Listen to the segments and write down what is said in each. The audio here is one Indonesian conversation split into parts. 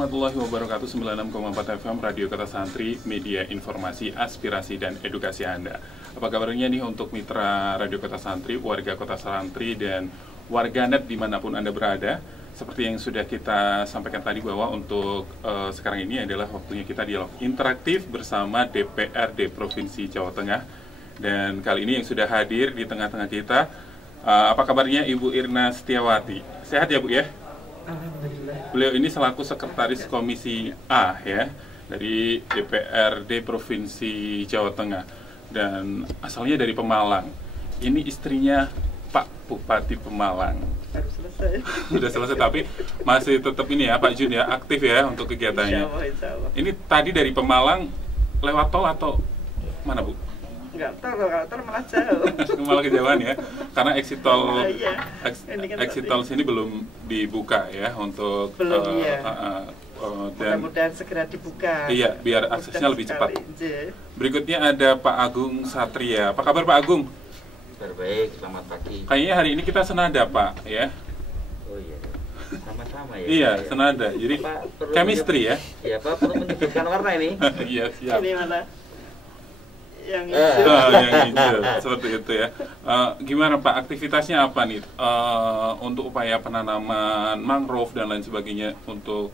warahmatullahi wabarakatuh. 96,4 FM Radio Kota Santri, media informasi, aspirasi, dan edukasi Anda. Apa kabarnya nih untuk mitra Radio Kota Santri, warga Kota Santri, dan warganet dimanapun Anda berada. Seperti yang sudah kita sampaikan tadi bahwa untuk sekarang ini adalah waktunya kita dialog interaktif bersama DPRD Provinsi Jawa Tengah. Dan kali ini yang sudah hadir di tengah-tengah kita, apa kabarnya Ibu Irna Setiawati? Sehat ya Bu ya? Alhamdulillah. Beliau ini selaku Sekretaris Komisi A ya dari DPRD Provinsi Jawa Tengah dan asalnya dari Pemalang. Ini istrinya Pak Bupati Pemalang. Harus selesai. Sudah selesai tapi masih tetap ini ya Pak Jun ya, aktif ya untuk kegiatannya. Insya Allah. Ini tadi dari Pemalang lewat tol atau mana Bu? Enggak tahu, kalau tol malah jauh. Malah kejauhan ya, karena exit tol Iya. Ini kan exit tol sini belum dibuka ya untuk Belum, iya. dan Mudah-mudahan segera dibuka. iya biar aksesnya Mudah lebih sekali. cepat. Iya. Berikutnya ada Pak Agung Satria. Apa kabar Pak Agung? Baik, selamat pagi. Kayaknya hari ini kita senada Pak ya. Oh iya, sama-sama ya. Iya Ya. senada. Jadi Pak, perlu chemistry ya. Iya, Pak perlu menunjukkan warna ini. Iya siap. Ini mana? Yang Eh. hijau. Yang hijau seperti itu ya. Gimana Pak aktivitasnya apa nih untuk upaya penanaman mangrove dan lain sebagainya untuk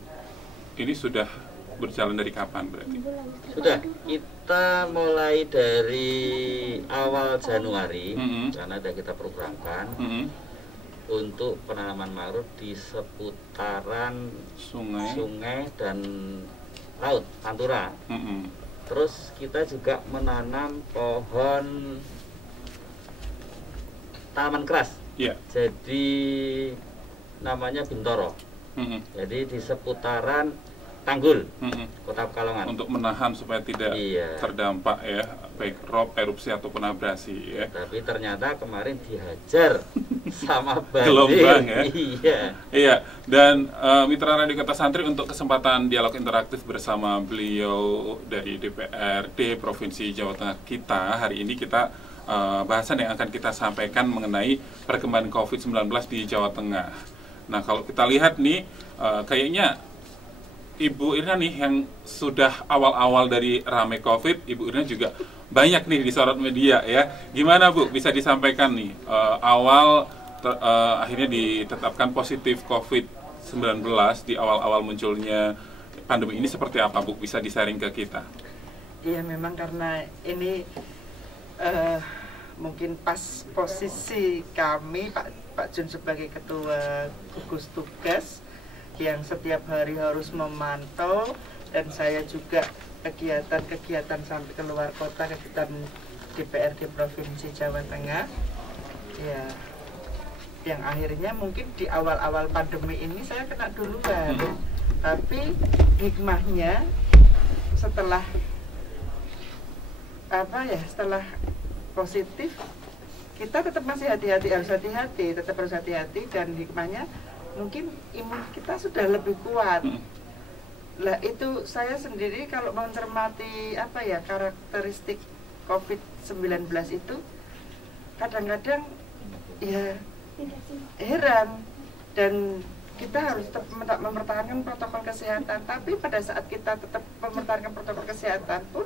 ini sudah berjalan dari kapan berarti? Sudah, kita mulai dari awal Januari karena ada kita programkan untuk penanaman mangrove di seputaran sungai dan laut, Pantura. Terus kita juga menanam pohon tanaman keras. Iya. Jadi namanya Bintoro. Jadi di seputaran Tanggul, Kota Pekalongan. Untuk menahan supaya tidak Iya. terdampak ya baik rob, erupsi ataupun abrasi ya. Tapi ternyata kemarin dihajar sama banjir. Gelombang ya. Iya. Iya, dan mitra Radio Kota Santri untuk kesempatan dialog interaktif bersama beliau dari DPRD Provinsi Jawa Tengah kita, hari ini kita bahasan yang akan kita sampaikan mengenai perkembangan COVID-19 di Jawa Tengah. Nah, kalau kita lihat nih, kayaknya Ibu Irna nih yang sudah awal-awal dari rame COVID, Ibu Irna juga banyak nih disorot media ya. Gimana Bu, bisa disampaikan nih, akhirnya ditetapkan positif COVID-19 di awal-awal munculnya pandemi ini seperti apa Bu? Bisa di-sharing ke kita? Iya, memang karena ini mungkin pas posisi kami Pak Jun sebagai ketua gugus tugas yang setiap hari harus memantau, dan saya juga kegiatan-kegiatan sampai keluar kota, kegiatan DPRD Provinsi Jawa Tengah ya, yang akhirnya mungkin di awal-awal pandemi ini saya kena duluan. Tapi hikmahnya setelah setelah positif kita tetap masih hati-hati, tetap harus hati-hati, dan hikmahnya mungkin imun kita sudah lebih kuat. Lah itu saya sendiri kalau mencermati karakteristik COVID-19 itu kadang-kadang ya heran, dan kita harus tetap mempertahankan protokol kesehatan. Tapi pada saat kita tetap mempertahankan protokol kesehatan pun,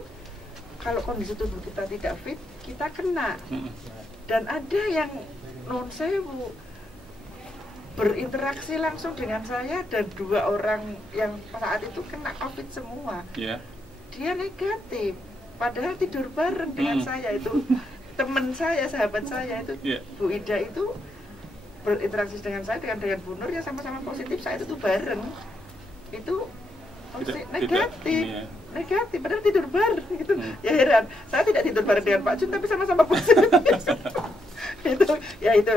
kalau kondisi tubuh kita tidak fit, kita kena. Dan ada yang non sewu berinteraksi langsung dengan saya, dan 2 orang yang saat itu kena COVID semua. Dia negatif, padahal tidur bareng dengan saya. Itu teman saya, sahabat saya itu, Bu Ida itu berinteraksi dengan saya, dengan Bu Nur yang sama-sama positif. Saya itu bareng itu negatif, padahal tidur bareng gitu. Ya heran, saya tidak tidur bareng dengan Pak Jun tapi sama-sama positif. itu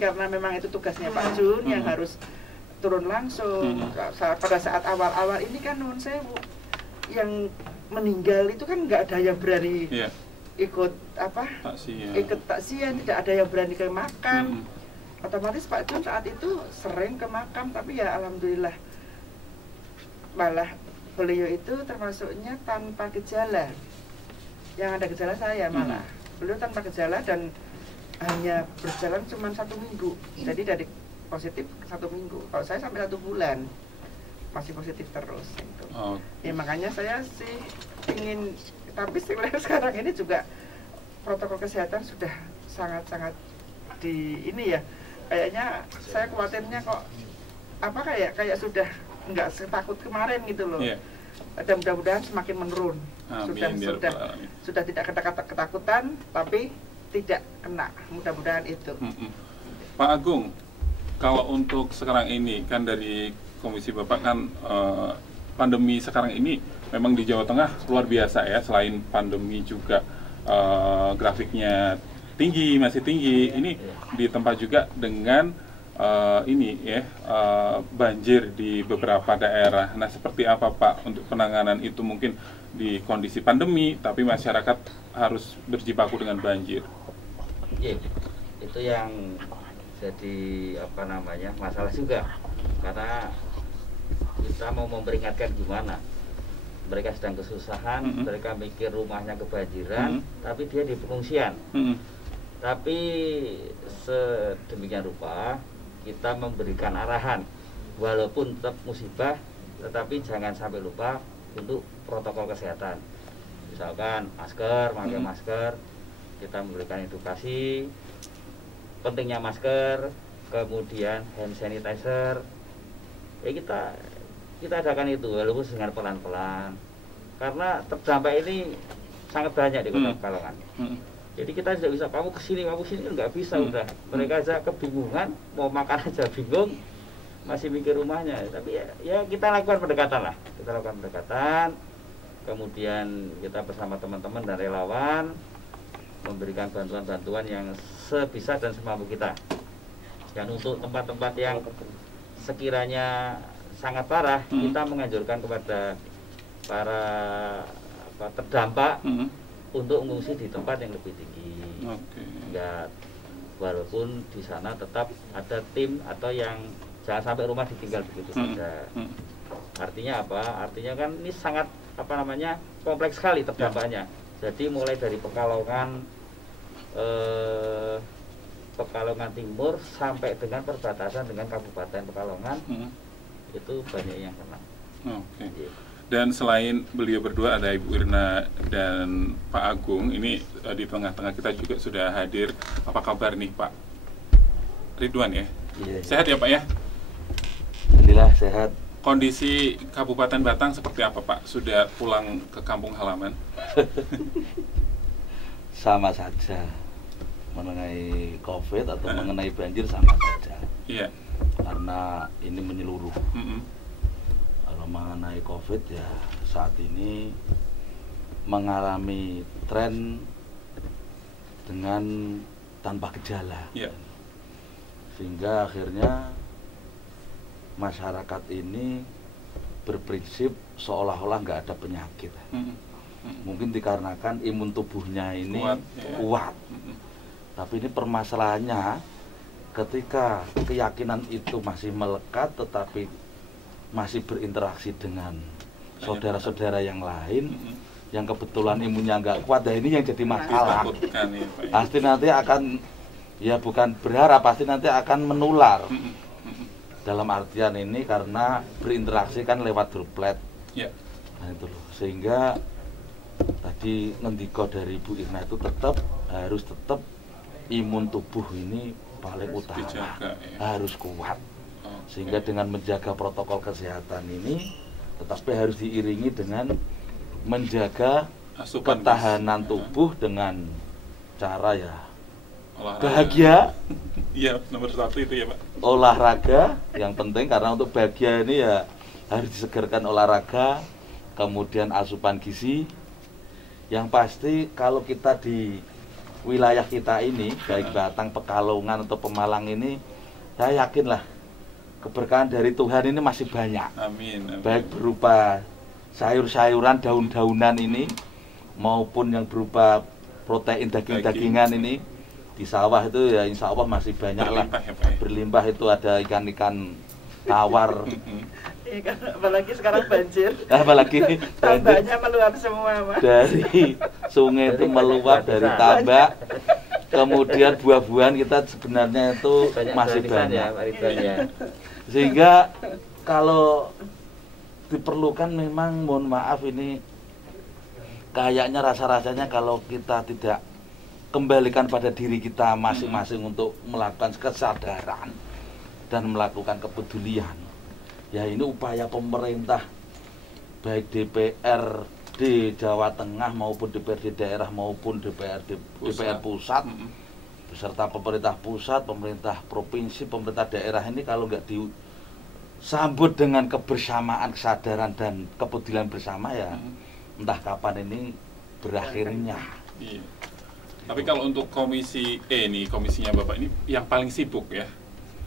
karena memang itu tugasnya Pak Jun yang harus turun langsung. Pada saat awal-awal ini kan non sewu yang meninggal itu kan nggak ada yang berani ikut taksian, tidak ada yang berani ke makam. Otomatis Pak Jun saat itu sering ke makam, tapi ya alhamdulillah malah beliau itu termasuknya tanpa gejala. Yang ada gejala saya malah. Beliau tanpa gejala dan hanya berjalan cuma 1 minggu. Jadi dari positif 1 minggu. Kalau saya sampai 1 bulan. masih positif terus gitu. Ya Okay. makanya saya sih ingin, tapi sekarang ini juga protokol kesehatan sudah sangat-sangat di ini ya, kayaknya saya khawatirnya kok apa kayak sudah nggak setakut kemarin gitu loh. Yeah. Dan mudah-mudahan semakin menurun. Amin, Sudah tidak ketakutan, tapi tidak kena. Mudah-mudahan itu. Pak Agung, kalau untuk sekarang ini kan dari Komisi Bapak kan pandemi sekarang ini memang di Jawa Tengah luar biasa ya. Selain pandemi juga grafiknya tinggi, masih tinggi. Ini ditempa juga dengan banjir di beberapa daerah. Nah, seperti apa Pak untuk penanganan itu, mungkin di kondisi pandemi tapi masyarakat harus berjibaku dengan banjir? Iya, itu yang jadi masalah juga, karena kita mau memperingatkan gimana, mereka sedang kesusahan, mereka mikir rumahnya kebanjiran, tapi dia di pengungsian. Tapi sedemikian rupa kita memberikan arahan, walaupun tetap musibah, tetapi jangan sampai lupa untuk protokol kesehatan. Misalkan masker, pakai masker, kita memberikan edukasi pentingnya masker, kemudian hand sanitizer. Ya kita adakan itu walaupun dengan pelan-pelan, karena terdampak ini sangat banyak di Kota Pekalongan. Jadi kita tidak bisa kamu kesini kan nggak bisa, udah mereka aja kebingungan, mau makan aja bingung, masih mikir rumahnya. Tapi ya kita lakukan pendekatan lah, kemudian kita bersama teman-teman dan relawan memberikan bantuan-bantuan yang sebisa dan semampu kita. Dan untuk tempat-tempat yang sekiranya sangat parah, kita menganjurkan kepada para terdampak untuk mengungsi di tempat yang lebih tinggi. Ya, walaupun di sana tetap ada tim atau yang jangan sampai rumah ditinggal begitu saja. Artinya apa? Artinya kan ini sangat kompleks sekali terdampaknya. Jadi mulai dari Pekalongan Timur sampai dengan perbatasan dengan Kabupaten Pekalongan, itu banyak yang kena. Dan selain beliau berdua ada Ibu Irna dan Pak Agung, ini di tengah-tengah kita juga sudah hadir. Apa kabar nih Pak Ridwan ya? Iya. Sehat ya Pak ya? Alhamdulillah sehat. Kondisi Kabupaten Batang seperti apa Pak? Sudah pulang ke kampung halaman? Sama saja, mengenai COVID atau mengenai banjir sama saja. Iya. Karena ini menyeluruh. Kalau mengenai COVID ya saat ini mengalami tren dengan tanpa gejala. Iya. Sehingga akhirnya masyarakat ini berprinsip seolah-olah nggak ada penyakit. Mungkin dikarenakan imun tubuhnya ini kuat. Tapi ini permasalahannya ketika keyakinan itu masih melekat tetapi masih berinteraksi dengan saudara-saudara yang lain yang kebetulan imunnya nggak kuat, dan ini yang jadi masalah. Pasti nanti akan, ya bukan berharap, pasti nanti akan menular. Dalam artian ini karena berinteraksi kan lewat droplet. Nah itu loh, sehingga tadi ngendiko dari Bu Irna itu harus tetap imun tubuh ini paling utama, dijaga, harus kuat. Sehingga dengan menjaga protokol kesehatan ini tetapi harus diiringi dengan menjaga ketahanan tubuh dengan cara ya olahraga. Bahagia. Iya, nomor satu itu ya Pak. Olahraga yang penting, karena untuk bahagia ini ya harus disegarkan olahraga, kemudian asupan gizi. Yang pasti kalau kita di wilayah kita ini, baik Batang, Pekalongan atau Pemalang ini, saya yakinlah keberkahan dari Tuhan ini masih banyak. Amin. Baik berupa sayur-sayuran, daun-daunan ini, maupun yang berupa protein daging-dagingan ini. Di sawah itu ya insya Allah masih banyak lah. Berlimpah itu ada ikan-ikan tawar. Apalagi sekarang banjir. Apalagi tambaknya meluap semua Mas. Dari sungai itu meluap, dari tambak. Kemudian buah-buahan kita sebenarnya itu masih banyak. Sehingga kalau diperlukan memang, mohon maaf ini kayaknya rasa-rasanya kalau kita tidak kembalikan pada diri kita masing-masing untuk melakukan kesadaran dan melakukan kepedulian, ya ini upaya pemerintah baik DPRD Jawa Tengah maupun DPRD daerah maupun DPR pusat beserta pemerintah pusat, pemerintah provinsi, pemerintah daerah ini kalau nggak disambut dengan kebersamaan, kesadaran dan kepedulian bersama ya entah kapan ini berakhirnya. Iya. Tapi kalau untuk komisi E nih, komisinya Bapak ini yang paling sibuk ya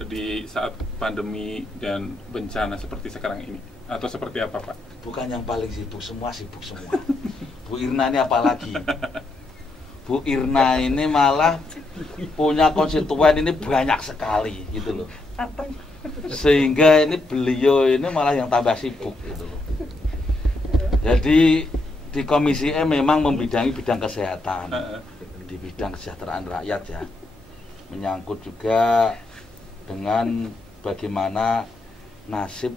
di saat pandemi dan bencana seperti sekarang ini, atau seperti apa Pak? Bukan yang paling sibuk semua. Bu Irna ini apalagi? Bu Irna ini malah punya konstituen ini banyak sekali gitu loh. Sehingga ini beliau ini malah yang tambah sibuk gitu loh. Jadi di komisi E memang membidangi bidang kesehatan, di bidang kesejahteraan rakyat ya. Menyangkut juga dengan bagaimana nasib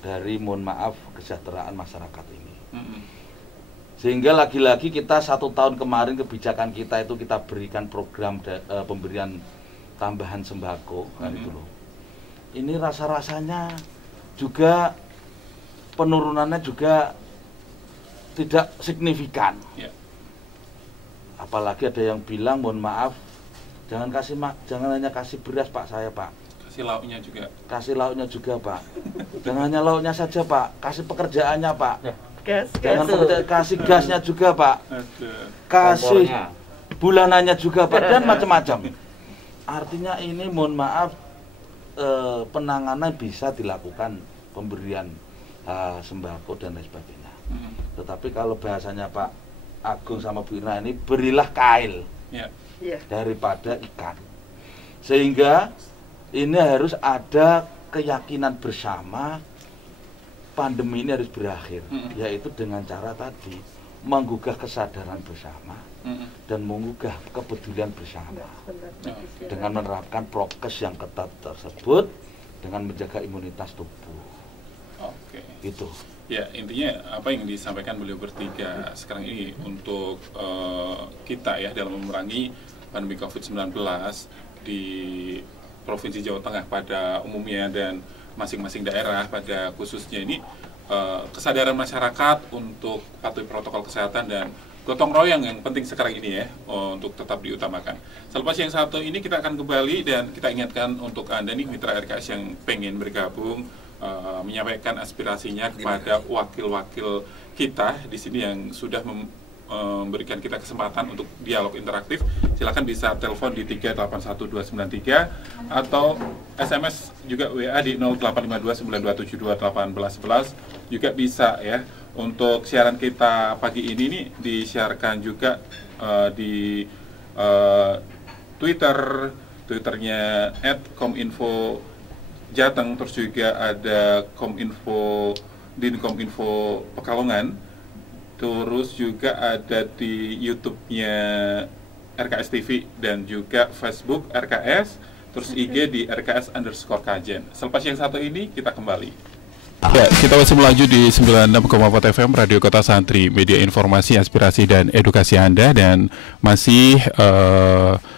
dari, mohon maaf, kesejahteraan masyarakat ini. Sehingga lagi-lagi kita 1 tahun kemarin kebijakan kita itu kita berikan program pemberian tambahan sembako kan itu loh. Ini rasa-rasanya juga penurunannya juga tidak signifikan. Apalagi ada yang bilang, mohon maaf, jangan hanya kasih beras Pak saya Pak. Kasih lauknya juga. Kasih lauknya juga Pak. Jangan hanya lauknya saja Pak, kasih pekerjaannya Pak. Jangan kasih gasnya juga Pak. Kasih bulanannya juga Pak, dan macam-macam. Artinya ini mohon maaf penanganan bisa dilakukan pemberian sembako dan lain sebagainya. Tetapi kalau bahasanya Pak Agung sama Bu Irna ini, berilah kail daripada ikan. Sehingga ini harus ada keyakinan bersama pandemi ini harus berakhir, yaitu dengan cara tadi menggugah kesadaran bersama dan menggugah kepedulian bersama dengan menerapkan prokes yang ketat tersebut dengan menjaga imunitas tubuh. Oke. Gitu. Ya, intinya apa yang disampaikan beliau bertiga sekarang ini untuk kita ya dalam memerangi pandemi COVID-19 di Provinsi Jawa Tengah pada umumnya dan masing-masing daerah pada khususnya ini, kesadaran masyarakat untuk patuhi protokol kesehatan dan gotong royong yang penting sekarang ini ya untuk tetap diutamakan. Selepas yang satu ini kita akan kembali dan kita ingatkan untuk Anda nih mitra RKS yang pengen bergabung menyampaikan aspirasinya kepada wakil-wakil kita di sini yang sudah memberikan kita kesempatan untuk dialog interaktif. Silakan bisa telepon di 381293 atau SMS juga WA di 085292721811 juga bisa ya. Untuk siaran kita pagi ini nih disiarkan juga di Twitternya @kominfo Jateng, terus juga ada Dinkominfo Pekalongan. Terus juga ada di YouTube-nya RKS TV dan juga Facebook RKS, terus IG di RKS_Kajen. Selepas yang satu ini kita kembali. Ya, kita masih melaju di 96,4 FM Radio Kota Santri, media informasi, aspirasi dan edukasi Anda, dan masih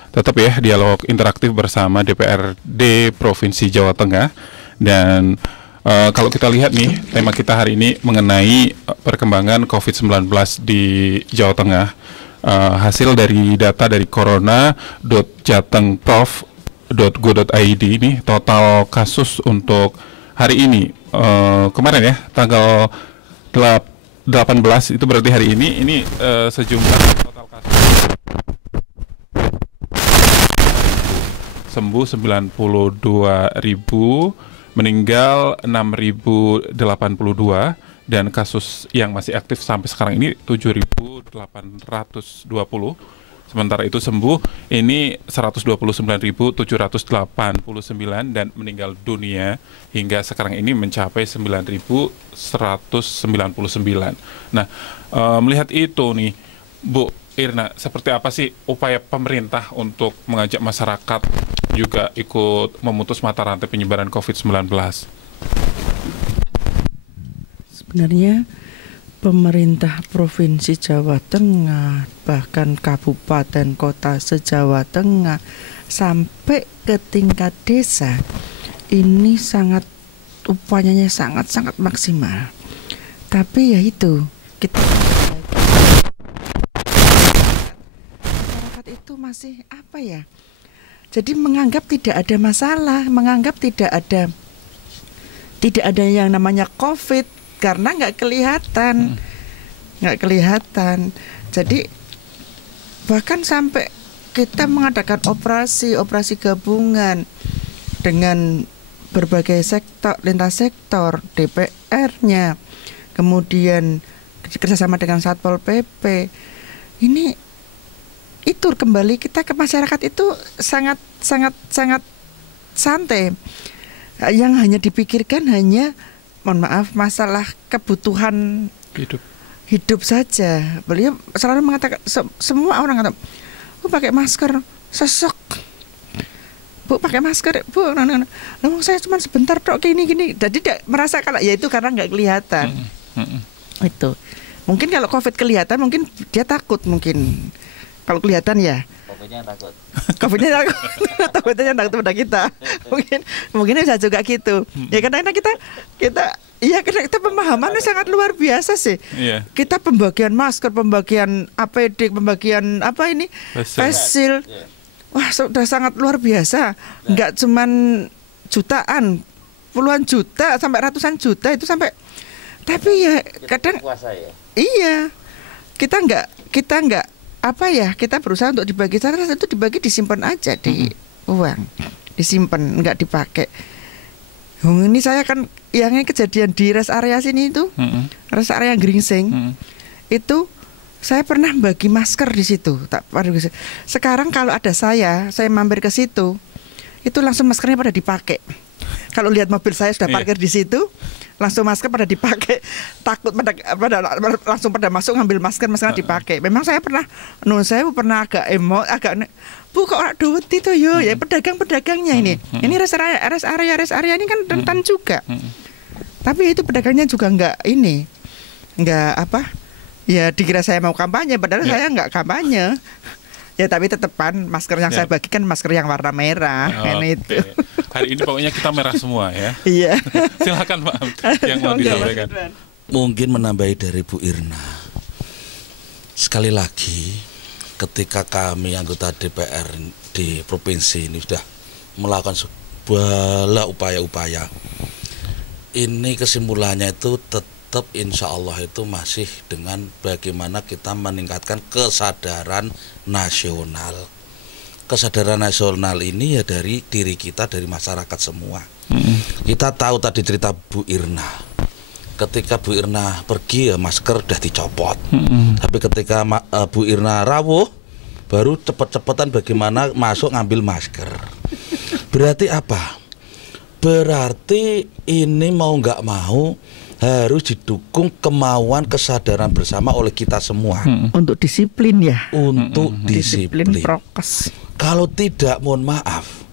tetap ya dialog interaktif bersama DPRD Provinsi Jawa Tengah. Dan kalau kita lihat nih, tema kita hari ini mengenai perkembangan COVID-19 di Jawa Tengah. Hasil dari data dari corona.jatengprov.go.id ini total kasus untuk hari ini, kemarin ya, tanggal 18 itu berarti hari ini sejumlah total kasus sembuh 92.000, meninggal 6.082, dan kasus yang masih aktif sampai sekarang ini 7.820. Sementara itu sembuh ini 129.789 dan meninggal dunia hingga sekarang ini mencapai 9.199. Nah, melihat itu nih, Bu Irna, seperti apa sih upaya pemerintah untuk mengajak masyarakat juga ikut memutus mata rantai penyebaran COVID-19? sebenarnya pemerintah Provinsi Jawa Tengah, bahkan kabupaten kota se-Jawa Tengah sampai ke tingkat desa ini sangat upayanya sangat maksimal. Tapi ya itu, kita masyarakat itu masih apa ya? Jadi menganggap tidak ada masalah, menganggap tidak ada yang namanya COVID karena nggak kelihatan. Jadi bahkan sampai kita mengadakan operasi gabungan dengan berbagai sektor, lintas sektor, DPR-nya, kemudian kerjasama dengan Satpol PP. Ini itu kembali kita ke masyarakat itu sangat santai. Yang hanya dipikirkan hanya, mohon maaf, masalah kebutuhan hidup saja. Beliau selalu mengatakan, semua orang kata, Bu pakai masker, sesek. Bu pakai masker, Bu. Loh, saya cuma sebentar dok gini. Jadi tidak merasakan, ya itu karena nggak kelihatan. Itu. Mungkin kalau COVID kelihatan, mungkin dia takut mungkin. Kalau kelihatan ya. COVID-nya takut. COVID-nya takut pada kita. Mungkin bisa juga gitu. Ya karena kita pemahamannya sangat luar biasa sih. Yeah. Kita pembagian masker, pembagian APD, pembagian face shield. Yeah. Wah, sudah sangat luar biasa. Enggak cuman jutaan, puluhan juta sampai ratusan juta itu sampai. Tapi ya kadang puasa ya. Iya. Kita enggak kita berusaha untuk dibagi, itu dibagi disimpan aja di uang, disimpan nggak dipakai. Ini saya kan yang ini kejadian di rest area sini itu, rest area Gringsing, itu saya pernah bagi masker di situ. Sekarang kalau ada saya mampir ke situ, itu langsung maskernya pada dipakai. Kalau lihat mobil saya sudah parkir di situ, langsung masker pada dipakai. Takut langsung pada masuk ngambil maskernya dipakai. Memang saya pernah agak Bu kok ora duit itu yo, ya pedagang-pedagangnya ini. Ini rest area ini kan rentan juga. Tapi itu pedagangnya juga enggak ya dikira saya mau kampanye, padahal saya enggak kampanye. Ya tapi tetepan masker yang saya bagikan masker yang warna merah. Itu. Hari ini pokoknya kita merah semua ya. Iya. Silakan Pak yang mau disampaikan. Mungkin menambahi dari Bu Irna. Sekali lagi, ketika kami anggota DPR di provinsi ini sudah melakukan segala upaya-upaya, ini kesimpulannya itu tetap insya Allah itu masih dengan bagaimana kita meningkatkan kesadaran nasional. Kesadaran nasional ini ya dari diri kita, dari masyarakat semua. Kita tahu tadi cerita Bu Irna. Ketika Bu Irna pergi ya masker udah dicopot. Tapi ketika Bu Irna rawuh, baru cepet-cepetan bagaimana masuk ngambil masker. Berarti apa? Berarti ini mau nggak mau harus didukung kemauan kesadaran bersama oleh kita semua. Untuk disiplin ya. Untuk disiplin prokes. Kalau tidak, mohon maaf,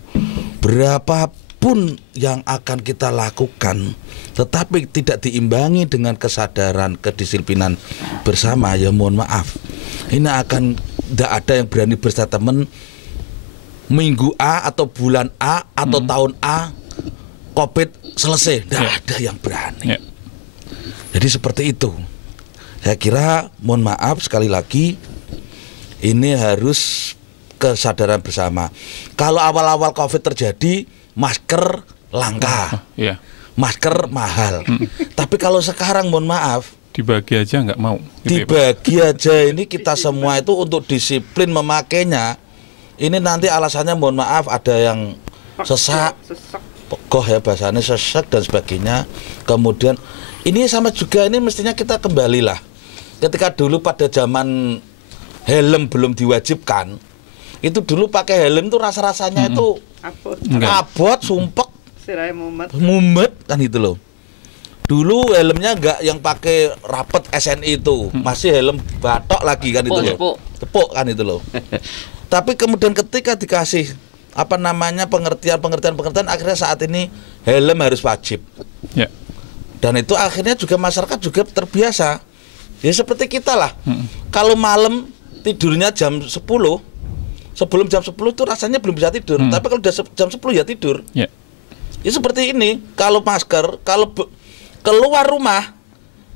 berapapun yang akan kita lakukan, tetapi tidak diimbangi dengan kesadaran kedisiplinan bersama, ya mohon maaf, ini akan tidak ada yang berani berstatement minggu A atau bulan A atau tahun A COVID selesai. Tidak ada yang berani. Jadi seperti itu. Saya kira, mohon maaf sekali lagi, ini harus kesadaran bersama. Kalau awal-awal COVID terjadi, masker langka, masker mahal. Tapi kalau sekarang, mohon maaf, dibagi aja nggak mau. Dibagi aja ini kita semua itu untuk disiplin memakainya. Ini nanti alasannya, mohon maaf, ada yang sesak, pegoh ya bahasanya, sesak dan sebagainya. Kemudian ini sama juga, ini mestinya kita kembalilah. Ketika dulu pada zaman helm belum diwajibkan, itu dulu pakai helm tuh rasa-rasanya itu abot, sumpek, mumet kan itu loh. Dulu helmnya enggak yang pakai rapet SNI itu, masih helm batok lagi kan itu loh. Tepuk kan itu loh. Tapi kemudian ketika dikasih pengertian akhirnya saat ini helm harus wajib. Dan itu akhirnya juga masyarakat juga terbiasa. Ya seperti kita lah. Kalau malam tidurnya jam 10, sebelum jam 10 tuh rasanya belum bisa tidur. Tapi kalau udah jam 10 ya tidur. Ya seperti ini. Kalau masker, kalau keluar rumah,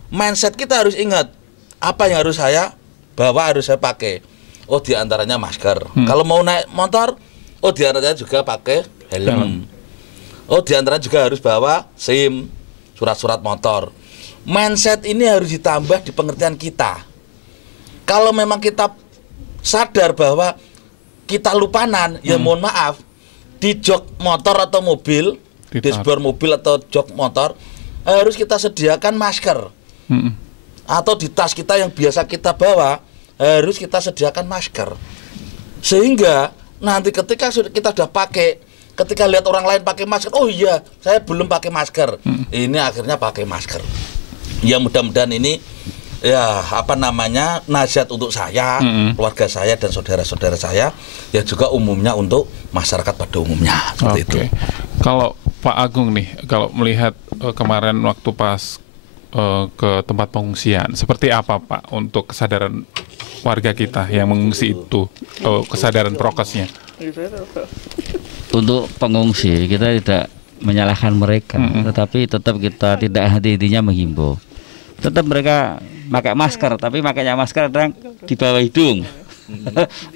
mindset kita harus ingat apa yang harus saya bawa, harus saya pakai. Oh, diantaranya masker. Kalau mau naik motor, oh diantaranya juga pakai helm. Oh, diantaranya juga harus bawa SIM, surat-surat motor. Mindset ini harus ditambah di pengertian kita. Kalau memang kita sadar bahwa kita lupanan, ya mohon maaf, di jok motor atau mobil, dashboard mobil atau jok motor, harus kita sediakan masker. Atau di tas kita yang biasa kita bawa, harus kita sediakan masker. Sehingga nanti ketika kita sudah pakai, ketika lihat orang lain pakai masker, oh iya, saya belum pakai masker. Ini akhirnya pakai masker. Ya mudah-mudahan ini ya nasihat untuk saya, keluarga saya dan saudara-saudara saya, ya juga umumnya untuk masyarakat pada umumnya seperti itu. Kalau Pak Agung nih, kalau melihat kemarin waktu pas ke tempat pengungsian, seperti apa Pak untuk kesadaran warga kita yang mengungsi itu, kesadaran prokesnya? Untuk pengungsi kita tidak menyalahkan mereka, tetapi tetap kita tidak hati-hatinya menghimbau. Tetap mereka pakai masker, tapi makanya masker kadang di bawah hidung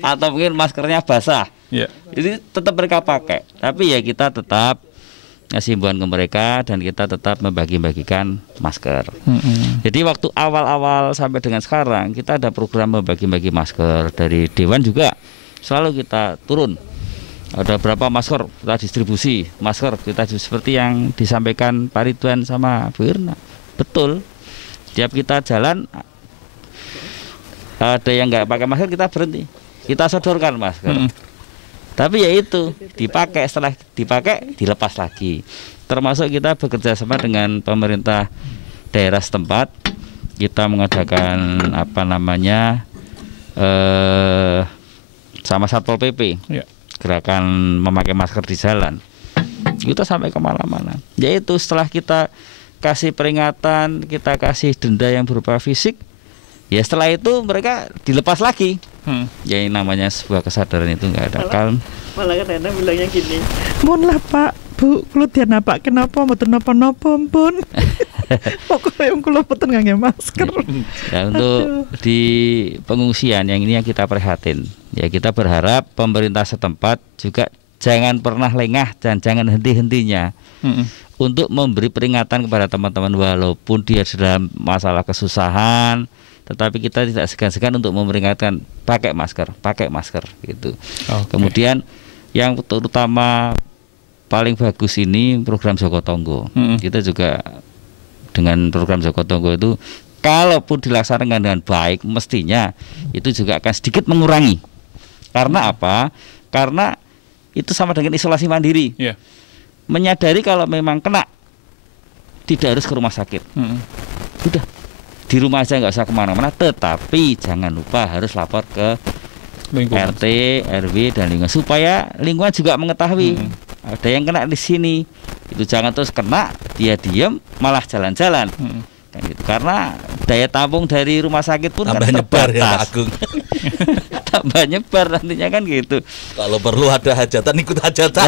atau mungkin maskernya basah. Jadi tetap mereka pakai, tapi ya kita tetap ngasih himbauan ke mereka dan kita tetap membagi-bagikan masker. Jadi waktu awal-awal sampai dengan sekarang kita ada program membagi-bagi masker dari Dewan juga selalu kita turun. Ada berapa masker kita distribusi, seperti yang disampaikan Pak Ridwan sama Bu Irna. Betul. Setiap kita jalan ada yang nggak pakai masker kita berhenti, kita sodorkan masker. Tapi ya itu dipakai, setelah dipakai dilepas lagi. Termasuk kita bekerja sama dengan pemerintah daerah setempat, kita mengadakan sama Satpol PP gerakan memakai masker di jalan. Kita sampai kemana-mana. Yaitu setelah kita kasih peringatan, kita kasih denda yang berupa fisik, ya setelah itu mereka dilepas lagi. Ya yang namanya sebuah kesadaran itu nggak ada kan. Malah kan Rena bilangnya gini, mohon lah Pak, Bu, kalau dia napak kenapa mboten napa-napa pun. Pokoknya kalau mboten ngangge masker. Ya untuk di pengungsian yang ini yang kita prihatin. Ya kita berharap pemerintah setempat juga jangan pernah lengah dan jangan henti-hentinya untuk memberi peringatan kepada teman-teman walaupun dia dalam masalah kesusahan, tetapi kita tidak segan-segan untuk memperingatkan pakai masker gitu. Kemudian yang terutama paling bagus ini program Joko Tonggo. Kita juga dengan program Joko Tonggo itu kalaupun dilaksanakan dengan baik mestinya itu juga akan sedikit mengurangi. Karena apa? Karena itu sama dengan isolasi mandiri. Menyadari kalau memang kena tidak harus ke rumah sakit. Udah di rumah aja nggak usah kemana-mana. Tetapi jangan lupa harus lapor ke lingkungan. RT, RW dan lingkungan supaya lingkungan juga mengetahui ada yang kena di sini. Itu jangan terus kena dia diam malah jalan-jalan. Kan gitu. Karena daya tampung dari rumah sakit pun tambah kan nyebar terbatas. Ya Pak Agung. Tambah nyebar nantinya kan gitu. Kalau perlu ada hajatan ikut hajatan.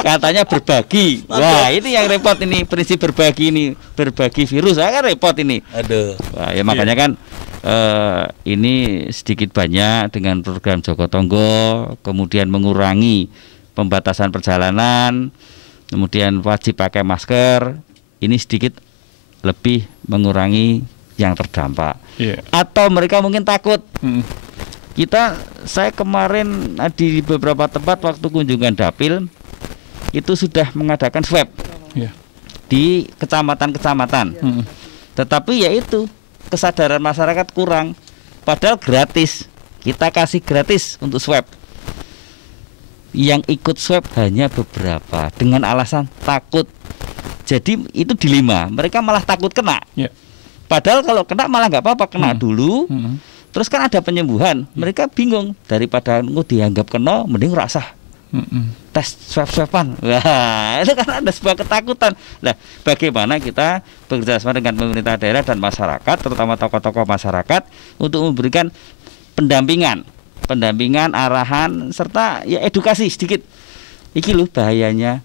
Katanya berbagi. Wah ini yang repot ini, prinsip berbagi ini, berbagi virus kan repot ini. Aduh. Wah, ya makanya kan ini sedikit banyak dengan program Joko Tonggo, kemudian mengurangi pembatasan perjalanan, kemudian wajib pakai masker, ini sedikit lebih mengurangi yang terdampak. Atau mereka mungkin takut. Saya kemarin di beberapa tempat waktu kunjungan dapil itu sudah mengadakan swab di kecamatan-kecamatan. Tetapi ya itu kesadaran masyarakat kurang. Padahal gratis, kita kasih gratis untuk swab. Yang ikut swab hanya beberapa dengan alasan takut. Jadi itu dilema, mereka malah takut kena. Padahal kalau kena malah nggak apa-apa, kena dulu. Terus kan ada penyembuhan, mereka bingung daripada dianggap kena, mending rasah tes swab-swaban. Wah, itu kan ada sebuah ketakutan. Nah, bagaimana kita bekerjasama dengan pemerintah daerah dan masyarakat, terutama tokoh-tokoh masyarakat, untuk memberikan pendampingan, arahan, serta ya edukasi sedikit. Iki loh bahayanya.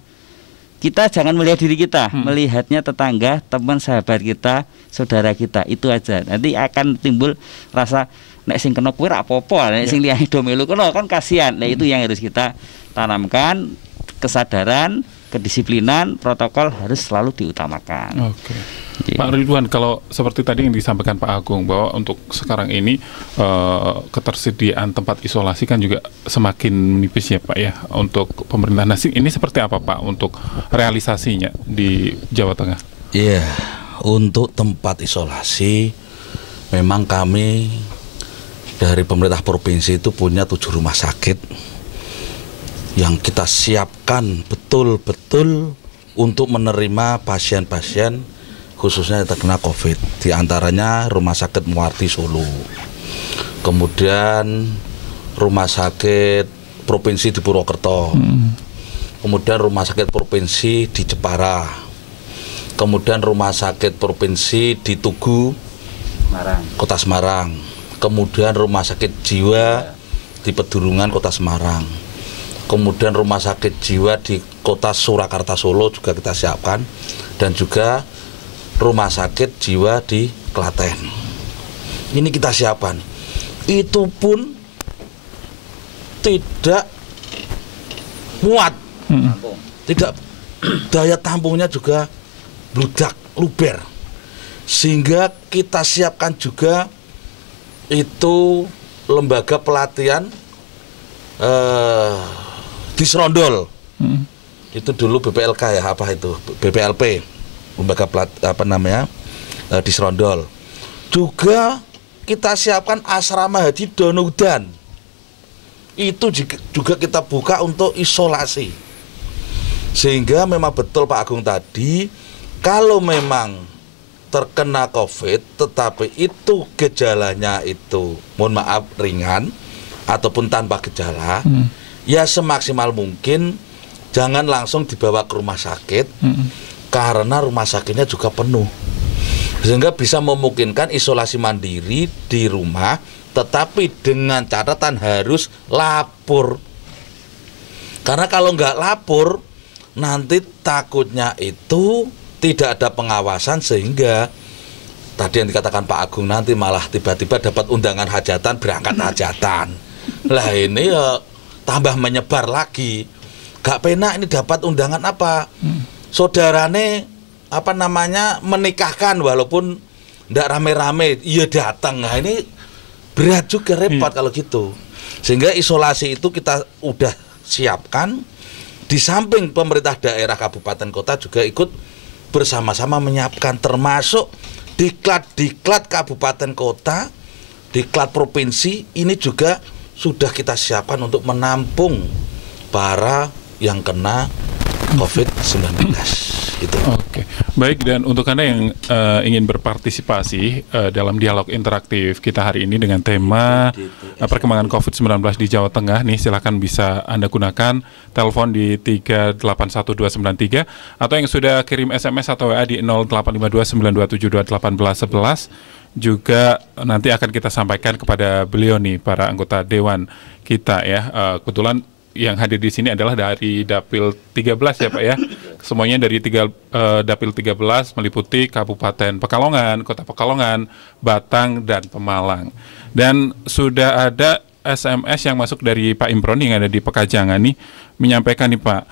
Kita jangan melihat diri kita, melihatnya tetangga, teman, sahabat kita, saudara kita, itu aja. Nanti akan timbul rasa nek sing kena kuwi ra apa-apa, nek sing liyane do melu kena kan kasihan. Nah, itu yang harus kita tanamkan, kesadaran, kedisiplinan, protokol harus selalu diutamakan. Oke. Pak Ridwan, kalau seperti tadi yang disampaikan Pak Agung bahwa untuk sekarang ini ketersediaan tempat isolasi kan juga semakin menipis ya Pak ya untuk pemerintah. Nah, ini seperti apa Pak untuk realisasinya di Jawa Tengah? Iya, untuk tempat isolasi memang kami dari pemerintah provinsi itu punya 7 rumah sakit yang kita siapkan betul-betul untuk menerima pasien-pasien khususnya yang terkena COVID. Di antaranya Rumah Sakit Muarti Solo, kemudian Rumah Sakit Provinsi di Purwokerto, kemudian Rumah Sakit Provinsi di Jepara, kemudian Rumah Sakit Provinsi di Tugu, Kota Semarang, kemudian Rumah Sakit Jiwa di Pedurungan, Kota Semarang, kemudian Rumah Sakit Jiwa di Kota Surakarta Solo juga kita siapkan, dan juga Rumah Sakit Jiwa di Klaten. Ini kita siapkan. Itu pun tidak muat, tidak, daya tampungnya juga bludak, luber. Sehingga kita siapkan juga itu lembaga pelatihan di Serondol. Itu dulu BPLK ya, apa itu? BPLP, lembaga di Serondol. Juga kita siapkan asrama haji Donoudan. Itu juga kita buka untuk isolasi. Sehingga memang betul Pak Agung tadi, kalau memang terkena COVID tetapi itu gejalanya itu mohon maaf ringan ataupun tanpa gejala, ya semaksimal mungkin jangan langsung dibawa ke rumah sakit, karena rumah sakitnya juga penuh, sehingga bisa memungkinkan isolasi mandiri di rumah, tetapi dengan catatan harus lapor, karena kalau nggak lapor nanti takutnya itu tidak ada pengawasan, sehingga tadi yang dikatakan Pak Agung nanti malah tiba-tiba dapat undangan hajatan, berangkat hajatan. Lah ini ya tambah menyebar lagi. Gak penak ini dapat undangan apa? Saudarane menikahkan walaupun ndak rame-rame, iya datang. Nah ini berat juga, repot kalau gitu. Sehingga isolasi itu kita udah siapkan. Di samping pemerintah daerah kabupaten kota juga ikut bersama-sama menyiapkan, termasuk diklat kabupaten kota, diklat provinsi, ini juga sudah kita siapkan untuk menampung para yang kena COVID-19 itu. Oke, baik, dan untuk Anda yang ingin berpartisipasi dalam dialog interaktif kita hari ini dengan tema perkembangan COVID-19 di Jawa Tengah nih, silakan bisa Anda gunakan telepon di 381293 atau yang sudah kirim SMS atau WA di 085292721811 juga nanti akan kita sampaikan kepada beliau nih, para anggota dewan kita ya. Kebetulan yang hadir di sini adalah dari Dapil 13 ya Pak ya. Semuanya dari Dapil 13 meliputi Kabupaten Pekalongan, Kota Pekalongan, Batang, dan Pemalang. Dan sudah ada SMS yang masuk dari Pak Imron yang ada di Pekajangan nih, menyampaikan nih Pak,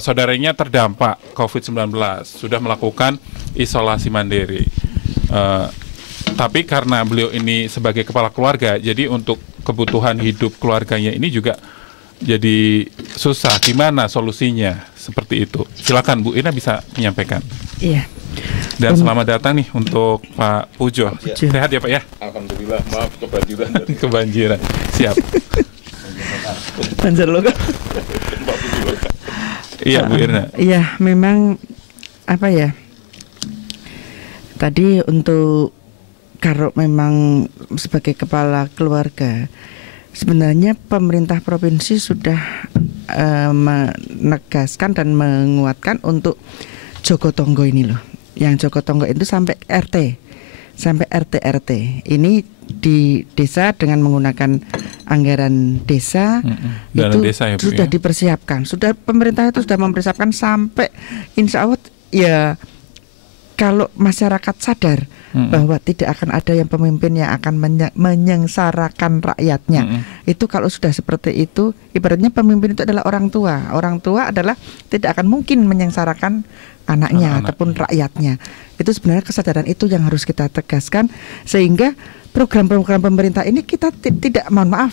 saudaranya terdampak COVID-19, sudah melakukan isolasi mandiri. Tapi karena beliau ini sebagai kepala keluarga, jadi untuk kebutuhan hidup keluarganya ini juga jadi susah. Gimana solusinya seperti itu? Silakan Bu Ina bisa menyampaikan. Iya. Dan selamat datang nih untuk Pak Pujo. Sehat ya Pak ya? Alhamdulillah, maaf kebanjiran. Kebanjiran. Siap. Banjir lo kan? Iya Bu Irna. Iya, memang apa ya? Tadi untuk kalau memang sebagai kepala keluarga, sebenarnya pemerintah provinsi sudah menegaskan dan menguatkan untuk Jogotonggo ini loh. Yang Jogotonggo itu sampai RT, sampai RT. Ini di desa dengan menggunakan anggaran desa, itu desa ya, sudah dipersiapkan. Sudah pemerintah itu sudah mempersiapkan sampai insya Allah ya. Kalau masyarakat sadar bahwa tidak akan ada yang pemimpin yang akan menyengsarakan rakyatnya, itu kalau sudah seperti itu, ibaratnya pemimpin itu adalah orang tua. Orang tua adalah tidak akan mungkin menyengsarakan anaknya ataupun rakyatnya. Itu sebenarnya kesadaran itu yang harus kita tegaskan, sehingga program-program pemerintah ini kita tidak, mohon maaf,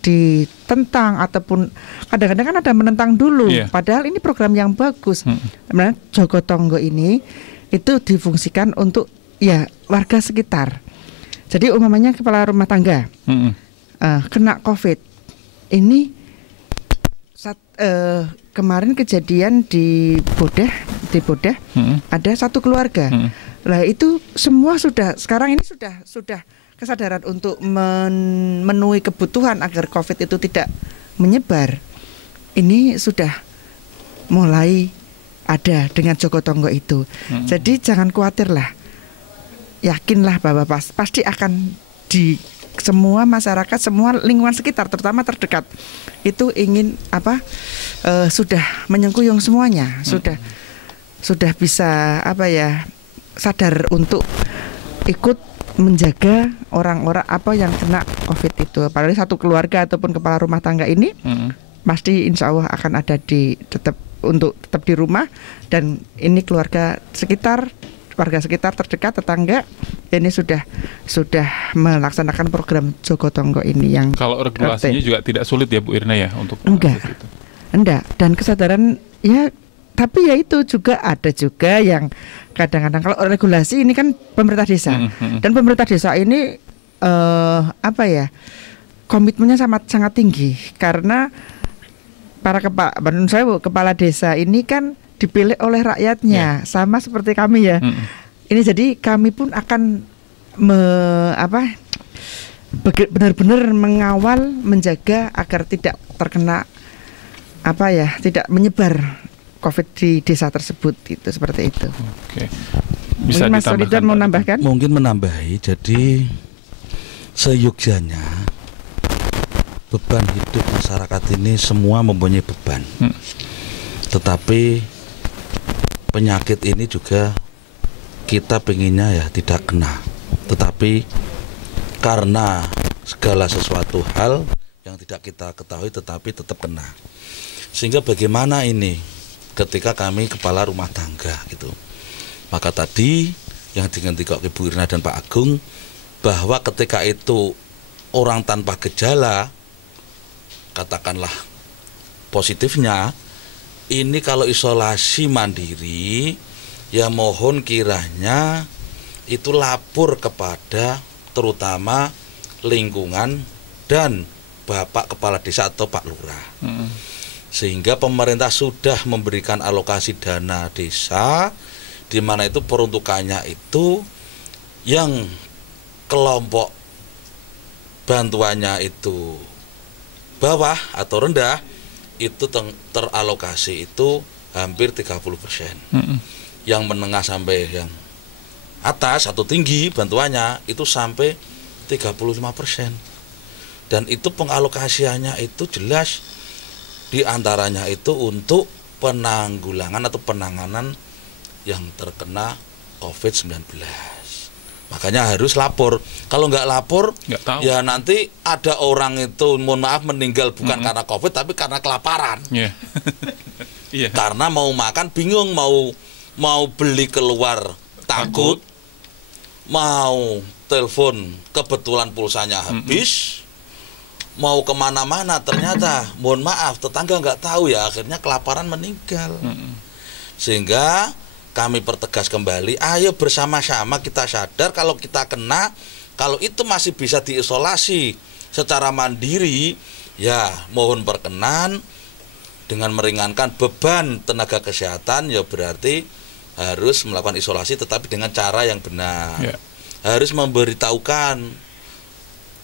ditentang ataupun kadang-kadang kan ada menentang dulu. Padahal ini program yang bagus. Sebenarnya Jogotonggo ini itu difungsikan untuk ya warga sekitar. Jadi umpamanya kepala rumah tangga kena COVID, ini kemarin kejadian di Bodeh ada satu keluarga. Lah itu semua sekarang ini sudah kesadaran untuk memenuhi kebutuhan agar COVID itu tidak menyebar. Ini sudah mulai ada dengan Jogotonggo itu. Jadi jangan khawatir lah, yakinlah bahwa pasti akan di semua masyarakat, semua lingkungan sekitar, terutama terdekat itu ingin sudah menyengkuyung semuanya, sudah bisa sadar untuk ikut menjaga orang-orang yang kena COVID itu. Apalagi satu keluarga ataupun kepala rumah tangga ini pasti insya Allah akan ada tetap di rumah, dan ini warga sekitar terdekat, tetangga ini sudah melaksanakan program Jogotonggo ini. Yang kalau regulasinya juga tidak sulit ya Bu Irna ya untuk enggak, dan kesadaran ya, tapi ya itu juga ada juga yang kadang-kadang kalau regulasi ini kan pemerintah desa dan pemerintah desa ini komitmennya sangat tinggi, karena kepala desa ini kan dipilih oleh rakyatnya, sama seperti kami ya. Ini jadi kami pun akan benar-benar mengawal, menjaga agar tidak terkena tidak menyebar COVID di desa tersebut, itu seperti itu. Oke. Bisa Mas Solidan mau nambahkan? Mungkin menambahi, jadi seyogyanya beban hidup masyarakat ini semua mempunyai beban. Tetapi penyakit ini juga kita pengennya ya tidak kena. Tetapi karena segala sesuatu hal yang tidak kita ketahui tetapi tetap kena. Sehingga bagaimana ini ketika kami kepala rumah tangga gitu. Maka tadi yang dikentikok Ibu Irna dan Pak Agung, bahwa ketika itu orang tanpa gejala, katakanlah positifnya, ini kalau isolasi mandiri ya mohon kiranya itu lapor kepada terutama lingkungan dan Bapak Kepala Desa atau Pak Lurah. Sehingga pemerintah sudah memberikan alokasi dana desa, di mana itu peruntukannya itu yang kelompok bantuannya itu bawah atau rendah itu teralokasi itu hampir 30%. Yang menengah sampai yang atas atau tinggi bantuannya itu sampai 35%. Dan itu pengalokasiannya itu jelas diantaranya itu untuk penanggulangan atau penanganan yang terkena COVID-19. Makanya harus lapor. Kalau nggak lapor, ya nanti ada orang itu, mohon maaf, meninggal bukan karena COVID, tapi karena kelaparan. Karena mau makan bingung, mau beli keluar takut, mau telepon kebetulan pulsanya habis, mau kemana-mana ternyata, mohon maaf, tetangga nggak tahu ya, akhirnya kelaparan meninggal. Sehingga kami pertegas kembali, ayo bersama-sama kita sadar kalau kita kena, kalau itu masih bisa diisolasi secara mandiri, ya mohon perkenan dengan meringankan beban tenaga kesehatan, ya berarti harus melakukan isolasi tetapi dengan cara yang benar. Harus memberitahukan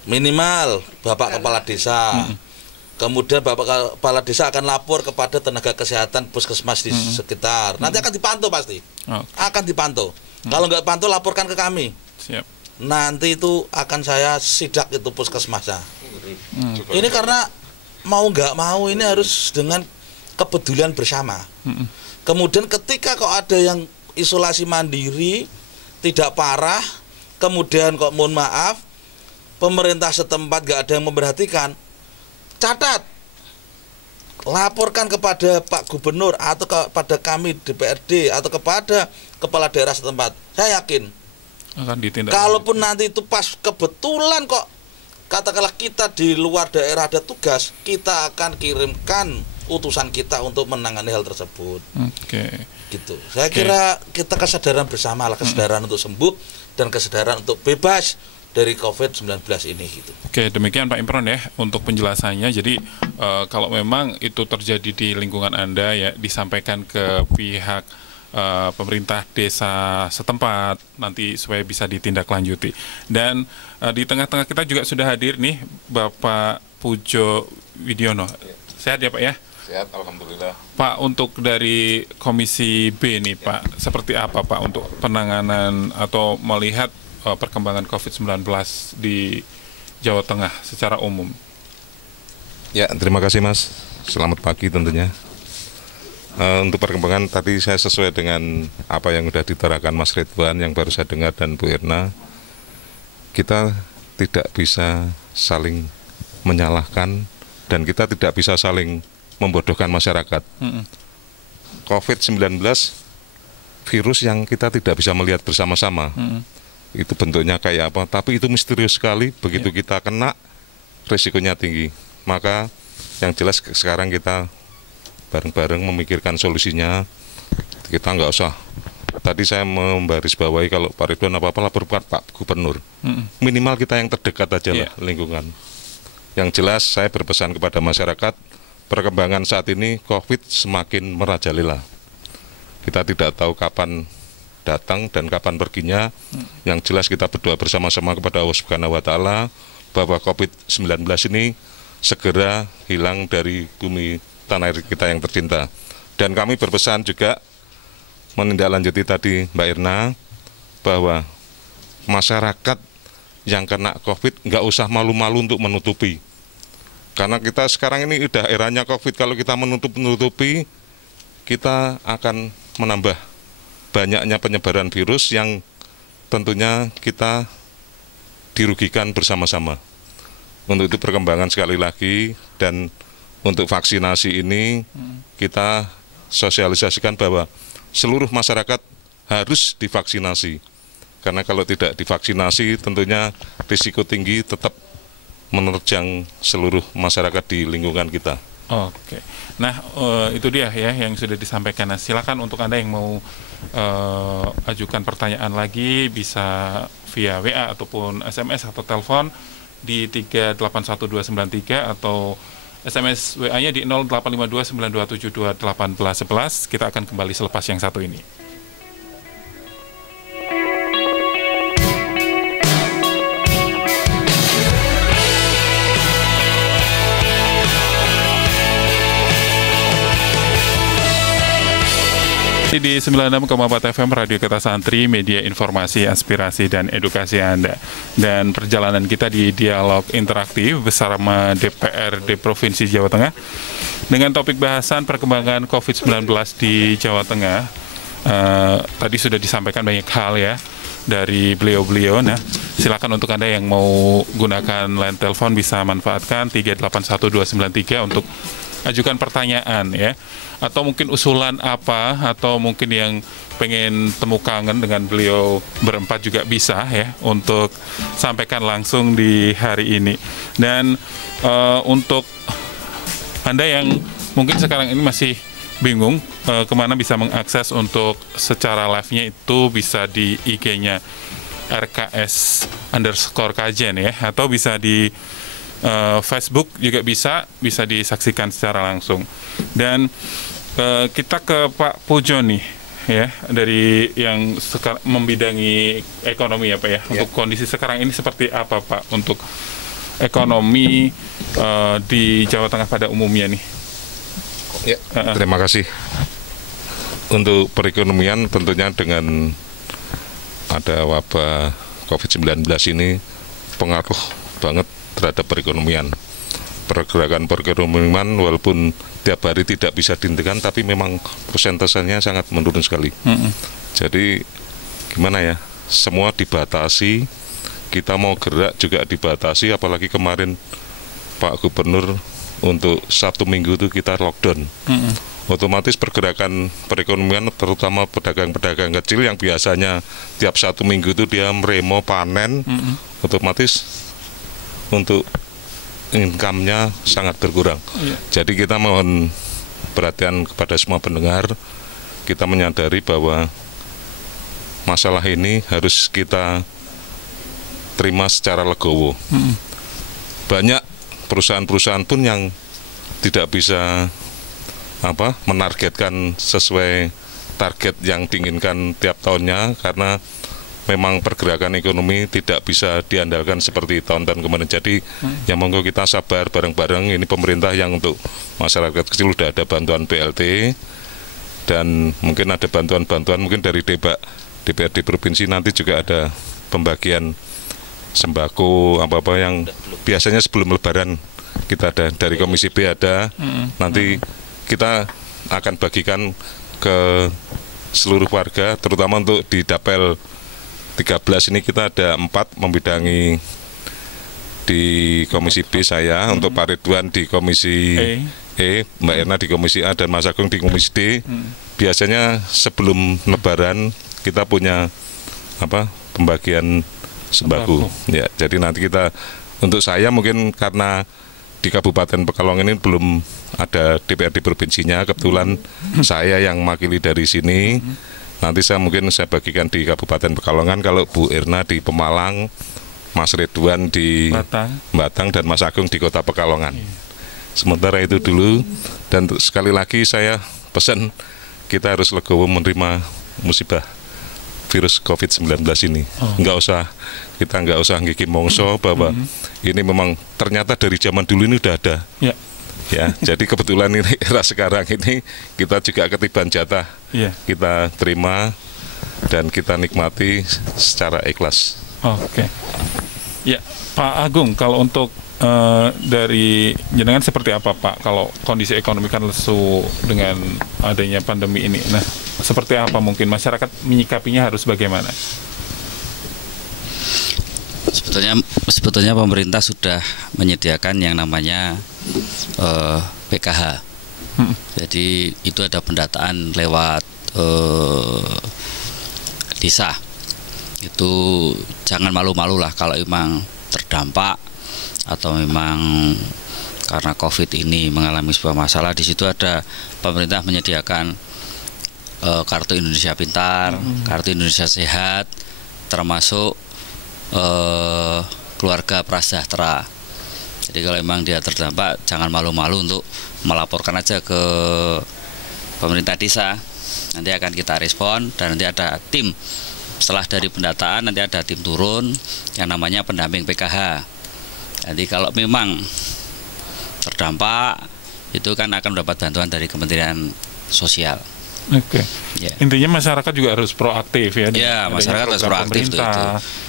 Minimal Bapak Kepala Desa. Kemudian Bapak Kepala Desa akan lapor kepada tenaga kesehatan puskesmas di sekitar. Nanti akan dipantau pasti. Akan dipantau. Kalau nggak pantau, laporkan ke kami. Siap. Nanti itu akan saya sidak itu puskesmasnya. Ini karena mau nggak mau ini harus dengan kepedulian bersama. Kemudian ketika kok ada yang isolasi mandiri tidak parah, kemudian kok mohon maaf pemerintah setempat nggak ada yang memperhatikan, catat, laporkan kepada Pak Gubernur atau kepada kami DPRD atau kepada kepala daerah setempat. Saya yakin akan ditindak. Kalaupun nanti itu pas kebetulan kok katakanlah kita di luar daerah ada tugas, kita akan kirimkan utusan kita untuk menangani hal tersebut. Gitu. Saya kira kita kesadaran bersama lah, kesadaran untuk sembuh dan kesadaran untuk bebas dari COVID-19 ini gitu. Oke, demikian Pak Imron ya untuk penjelasannya. Jadi kalau memang itu terjadi di lingkungan Anda ya, disampaikan ke pihak pemerintah desa setempat nanti supaya bisa ditindaklanjuti. Dan di tengah-tengah kita juga sudah hadir nih Bapak Pujo Widiono. Sehat ya Pak ya? Sehat, alhamdulillah. Pak, untuk dari Komisi B nih Pak, seperti apa Pak untuk penanganan atau melihat perkembangan COVID-19 di Jawa Tengah secara umum? Ya, terima kasih Mas. Selamat pagi tentunya. Untuk perkembangan tadi saya sesuai dengan apa yang sudah ditarakan Mas Ridwan yang baru saya dengar dan Bu Irna. Kita tidak bisa saling menyalahkan dan kita tidak bisa saling membodohkan masyarakat. COVID-19 virus yang kita tidak bisa melihat bersama-sama. Itu bentuknya kayak apa, tapi itu misterius sekali. Begitu kita kena, risikonya tinggi. Maka yang jelas sekarang kita bareng-bareng memikirkan solusinya. Kita nggak usah. Tadi saya membarisbawahi kalau Pak Ridwan apa-apa laporkan Pak Gubernur. Minimal kita yang terdekat aja lah lingkungan. Yang jelas saya berpesan kepada masyarakat, perkembangan saat ini COVID semakin merajalela. Kita tidak tahu kapan datang dan kapan perginya. Yang jelas kita berdoa bersama-sama kepada Allah Subhanahu wa Ta'ala bahwa COVID-19 ini segera hilang dari bumi tanah air kita yang tercinta. Dan kami berpesan juga menindaklanjuti tadi Mbak Irna bahwa masyarakat yang kena COVID nggak usah malu-malu untuk menutupi. Karena kita sekarang ini udah eranya COVID, kalau kita menutupi, kita akan menambah banyaknya penyebaran virus yang tentunya kita dirugikan bersama-sama. Untuk itu perkembangan sekali lagi, dan untuk vaksinasi ini kita sosialisasikan bahwa seluruh masyarakat harus divaksinasi. Karena kalau tidak divaksinasi tentunya risiko tinggi tetap menerjang seluruh masyarakat di lingkungan kita. Oke, nah itu dia ya yang sudah disampaikan. Nah, silakan untuk Anda yang mau ajukan pertanyaan lagi bisa via WA ataupun SMS atau telepon di 381293 atau SMS WA-nya di 085292721811. Kita akan kembali selepas yang satu ini. Di 96,4 FM Radio Kota Santri, media informasi, aspirasi, dan edukasi Anda. Dan perjalanan kita di dialog interaktif bersama DPRD Provinsi Jawa Tengah dengan topik bahasan perkembangan COVID-19 di Jawa Tengah. Tadi sudah disampaikan banyak hal ya dari beliau-beliau. Nah, silakan untuk Anda yang mau gunakan line telepon bisa manfaatkan 381293 untuk ajukan pertanyaan ya, atau mungkin usulan apa, atau mungkin yang pengen temu kangen dengan beliau berempat juga bisa ya untuk sampaikan langsung di hari ini. Dan untuk Anda yang mungkin sekarang ini masih bingung kemana bisa mengakses untuk secara live-nya, itu bisa di IG-nya RKS_Kajen ya, atau bisa di Facebook juga bisa disaksikan secara langsung. Dan kita ke Pak Pujo nih ya, dari yang membidangi ekonomi ya Pak ya. Untuk kondisi sekarang ini seperti apa Pak untuk ekonomi di Jawa Tengah pada umumnya nih? Ya, terima kasih. Untuk perekonomian tentunya dengan ada wabah COVID-19 ini pengaruh banget terhadap perekonomian. Pergerakan perekonomian walaupun tiap hari tidak bisa dihentikan, tapi memang persentasenya sangat menurun sekali. Jadi gimana ya, semua dibatasi, kita mau gerak juga dibatasi, apalagi kemarin Pak Gubernur untuk 1 minggu itu kita lockdown. Otomatis pergerakan perekonomian, terutama pedagang-pedagang kecil yang biasanya tiap 1 minggu itu dia meremo panen, otomatis untuk income-nya sangat berkurang. Jadi kita mohon perhatian kepada semua pendengar, kita menyadari bahwa masalah ini harus kita terima secara legowo. Banyak perusahaan-perusahaan pun yang tidak bisa menargetkan sesuai target yang diinginkan tiap tahunnya, karena memang pergerakan ekonomi tidak bisa diandalkan seperti tahun-tahun kemarin. Jadi ya monggo kita sabar bareng-bareng. Ini pemerintah yang untuk masyarakat kecil sudah ada bantuan BLT, dan mungkin ada bantuan-bantuan mungkin dari DPRD provinsi, nanti juga ada pembagian sembako apa-apa yang biasanya sebelum Lebaran kita ada, dari Komisi B ada, nanti kita akan bagikan ke seluruh warga, terutama untuk di Dapel 13 ini kita ada 4 membidangi di Komisi B saya, untuk Pak Ridwan di Komisi E, Mbak Erna di Komisi A, dan Mas Agung di Komisi D. Biasanya sebelum Lebaran kita punya pembagian sembako. Ya, jadi nanti kita, untuk saya mungkin karena di Kabupaten Pekalongan ini belum ada DPRD provinsinya, kebetulan saya yang mewakili dari sini. Nanti saya bagikan di Kabupaten Pekalongan, kalau Bu Erna di Pemalang, Mas Ridwan di Batang, dan Mas Agung di Kota Pekalongan. Sementara itu dulu, dan sekali lagi saya pesan, kita harus legowo menerima musibah virus COVID-19 ini. Kita nggak usah ngiki mongso bahwa ini memang ternyata dari zaman dulu ini udah ada. Ya, jadi kebetulan ini era sekarang ini kita juga ketiban jatah, kita terima dan kita nikmati secara ikhlas. Oke. Ya, Pak Agung, kalau untuk dari jenengan seperti apa Pak? Kalau kondisi ekonomi kan lesu dengan adanya pandemi ini, nah seperti apa mungkin masyarakat menyikapinya, harus bagaimana? Sebetulnya pemerintah sudah menyediakan yang namanya PKH. Jadi itu ada pendataan lewat desa. Itu jangan malu-malu lah kalau memang terdampak atau memang karena COVID ini mengalami sebuah masalah. Di situ ada pemerintah menyediakan kartu Indonesia Pintar, kartu Indonesia Sehat, termasuk keluarga prasejahtera. Jadi kalau memang dia terdampak, jangan malu-malu untuk melaporkan aja ke pemerintah desa. Nanti akan kita respon, dan nanti ada tim. Setelah dari pendataan nanti ada tim turun yang namanya pendamping PKH. Jadi kalau memang terdampak, itu kan akan mendapat bantuan dari Kementerian Sosial. Oke. Intinya masyarakat juga harus proaktif ya. Ya, masyarakat harus proaktif itu.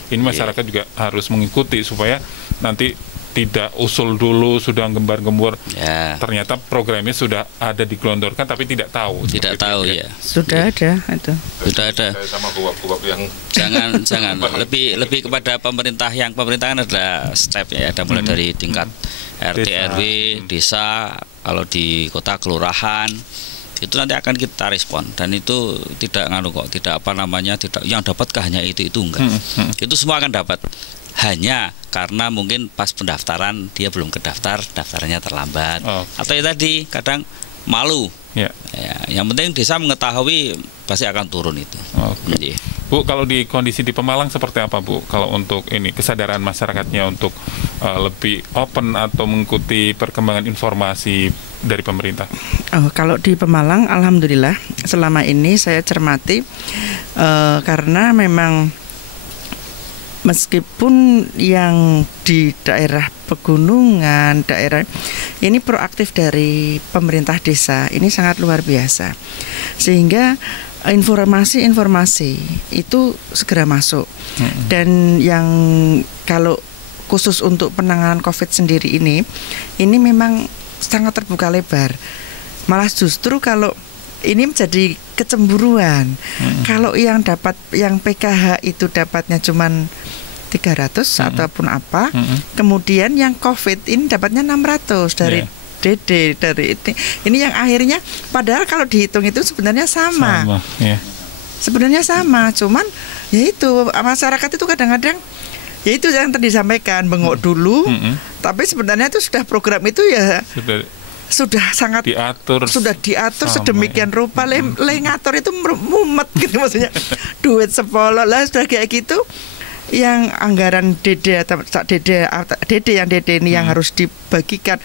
Ini masyarakat juga harus mengikuti supaya nanti tidak usul dulu sudah gembar-gembor. Ternyata programnya sudah ada digelondorkan tapi tidak tahu. Tidak tahu ya. Sudah ada itu. Sudah ada. Sama buap-buap yang jangan lebih kepada pemerintah, yang pemerintahan ada step ya, ada mulai dari tingkat RT RW, desa, kalau di kota kelurahan. Itu nanti akan kita respon, dan itu tidak tidak tidak yang dapatkah hanya itu enggak. Itu semua akan dapat, hanya karena mungkin pas pendaftaran dia belum kedaftar, daftarnya terlambat, atau ya tadi kadang malu. Ya, yang penting desa mengetahui pasti akan turun itu. Bu, kalau di kondisi di Pemalang seperti apa Bu? Kalau untuk ini kesadaran masyarakatnya untuk lebih open atau mengikuti perkembangan informasi dari pemerintah? Kalau di Pemalang, alhamdulillah selama ini saya cermati, karena memang meskipun yang di daerah pegunungan, daerah ini proaktif dari pemerintah desa ini sangat luar biasa, sehingga informasi-informasi itu segera masuk. Dan yang kalau khusus untuk penanganan COVID sendiri ini memang sangat terbuka lebar. Malah justru kalau ini menjadi kecemburuan. Kalau yang PKH itu dapatnya cuman 300 ataupun apa, kemudian yang COVID ini dapatnya 600 dari DD dari ini yang akhirnya padahal kalau dihitung itu sebenarnya sama. Sebenarnya sama, cuman ya itu masyarakat itu kadang-kadang ya itu yang tadi disampaikan bengok dulu, tapi sebenarnya itu sudah program itu ya sudah sangat diatur sedemikian rupa. Ngatur itu mumet gitu, maksudnya duit sepolok lah sudah kayak gitu. Yang anggaran DD yang DD ini yang harus dibagikan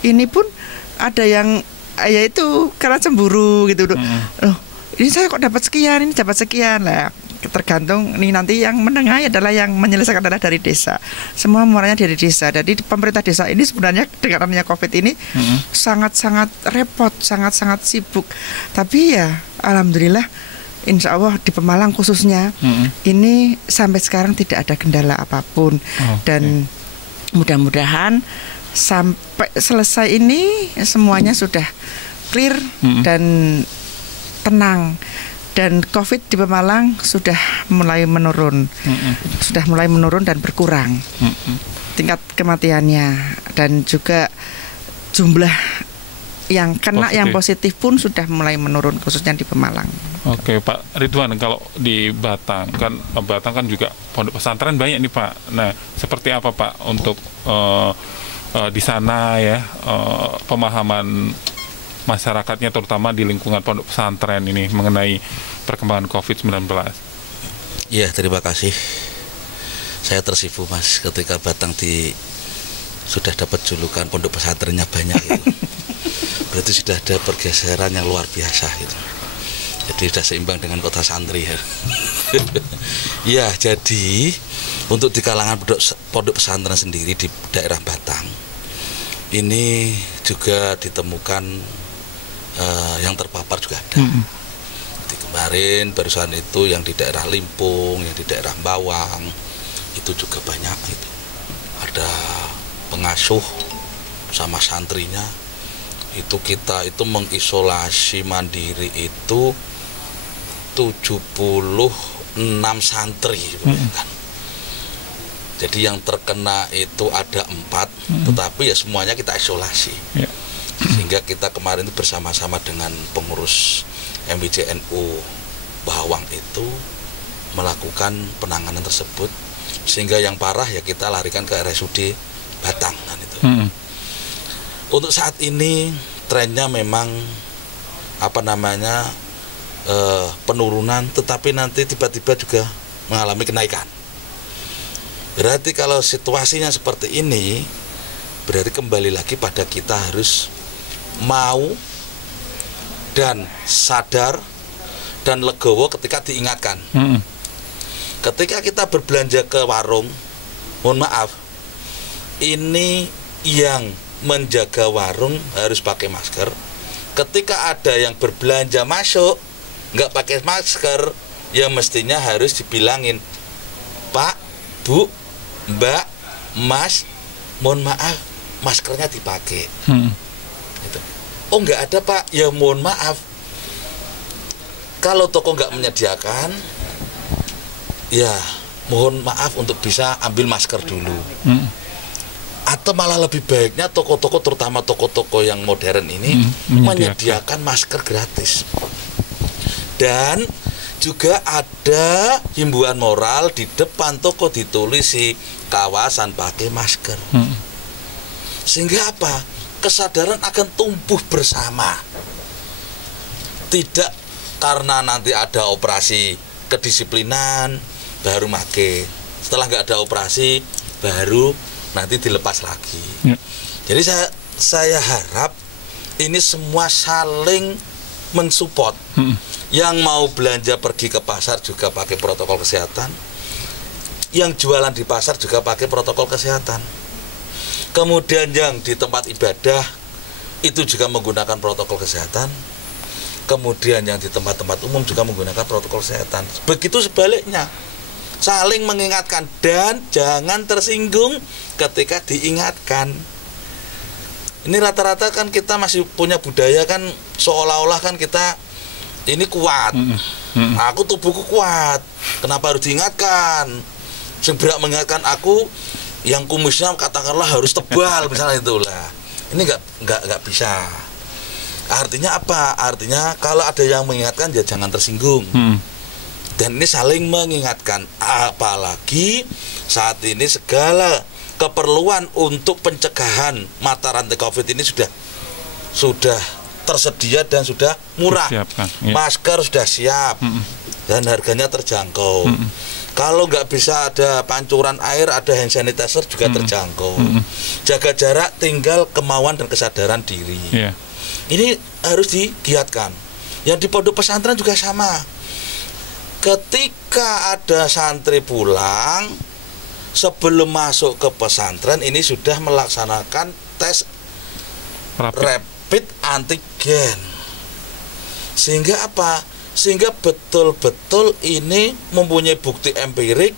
ini pun ada yang ya itu karena cemburu gitu. Loh, ini saya kok dapat sekian, ini dapat sekian lah. Tergantung nih nanti yang menengah adalah yang menyelesaikan adalah dari desa. Semua mulanya dari desa. Jadi pemerintah desa ini sebenarnya dengan adanya COVID ini sangat-sangat repot, sangat-sangat sibuk. Tapi ya alhamdulillah insya Allah di Pemalang khususnya ini sampai sekarang tidak ada kendala apapun. Dan mudah-mudahan sampai selesai ini semuanya sudah clear dan tenang. Dan COVID di Pemalang sudah mulai menurun, dan berkurang tingkat kematiannya, dan juga jumlah yang kena yang positif pun sudah mulai menurun khususnya di Pemalang. Oke Pak Ridwan, kalau di Batang kan juga pondok pesantren banyak nih Pak. Nah seperti apa Pak untuk di sana ya pemahaman masyarakatnya terutama di lingkungan pondok pesantren ini mengenai perkembangan COVID-19? Ya, terima kasih. Saya tersipu Mas ketika Batang sudah dapat julukan pondok pesantrennya banyak gitu. Berarti sudah ada pergeseran yang luar biasa gitu. Jadi sudah seimbang dengan kota santri ya. Ya, jadi untuk di kalangan pondok pesantren sendiri di daerah Batang ini juga ditemukan yang terpapar juga ada. Di kemarin barusan itu yang di daerah Limpung, yang di daerah Bawang itu juga banyak itu. Ada pengasuh sama santrinya itu kita itu mengisolasi mandiri itu 76 santri kan. Jadi yang terkena itu ada 4, tetapi ya semuanya kita isolasi. Sehingga kita kemarin itu bersama-sama dengan pengurus MBJNU Bawang itu melakukan penanganan tersebut, sehingga yang parah ya kita larikan ke RSUD Batang kan itu. Untuk saat ini trennya memang penurunan, tetapi nanti tiba-tiba juga mengalami kenaikan. Berarti kalau situasinya seperti ini, berarti kembali lagi pada kita harus mau dan sadar dan legowo ketika diingatkan. Ketika kita berbelanja ke warung, mohon maaf, ini yang menjaga warung harus pakai masker. Ketika ada yang berbelanja masuk nggak pakai masker, ya mestinya harus dibilangin, Pak, Bu, Mbak, Mas, mohon maaf, maskernya dipakai. Gitu. Oh nggak ada Pak, ya mohon maaf. Kalau toko nggak menyediakan, ya mohon maaf untuk bisa ambil masker dulu. Atau malah lebih baiknya toko-toko, terutama toko-toko yang modern ini menyediakan masker gratis. Dan juga ada himbauan moral di depan toko ditulisi kawasan pakai masker. Sehingga apa? Kesadaran akan tumbuh bersama. Tidak karena nanti ada operasi kedisiplinan baru make. Setelah nggak ada operasi baru nanti dilepas lagi. Jadi saya harap ini semua saling mensupport. Yang mau belanja pergi ke pasar juga pakai protokol kesehatan. Yang jualan di pasar juga pakai protokol kesehatan. Kemudian yang di tempat ibadah itu juga menggunakan protokol kesehatan. Kemudian yang di tempat-tempat umum juga menggunakan protokol kesehatan. Begitu sebaliknya, saling mengingatkan dan jangan tersinggung ketika diingatkan. Ini rata-rata kan kita masih punya budaya kan, seolah-olah kan kita ini kuat. Aku tubuhku kuat, kenapa harus diingatkan? Sing berak mengingatkan aku yang kumisnya katakanlah harus tebal misalnya itulah. Ini nggak bisa. Artinya apa? Artinya kalau ada yang mengingatkan ya jangan tersinggung. Dan ini saling mengingatkan. Apalagi saat ini segala keperluan untuk pencegahan mata rantai COVID ini sudah tersedia dan sudah murah. Masker sudah siap dan harganya terjangkau. Kalau nggak bisa ada pancuran air, ada hand sanitizer juga terjangkau. Jaga jarak, tinggal kemauan dan kesadaran diri. Ini harus digiatkan. Yang di pondok pesantren juga sama. Ketika ada santri pulang, sebelum masuk ke pesantren ini sudah melaksanakan tes rapid antigen. Sehingga apa? Sehingga betul-betul ini mempunyai bukti empirik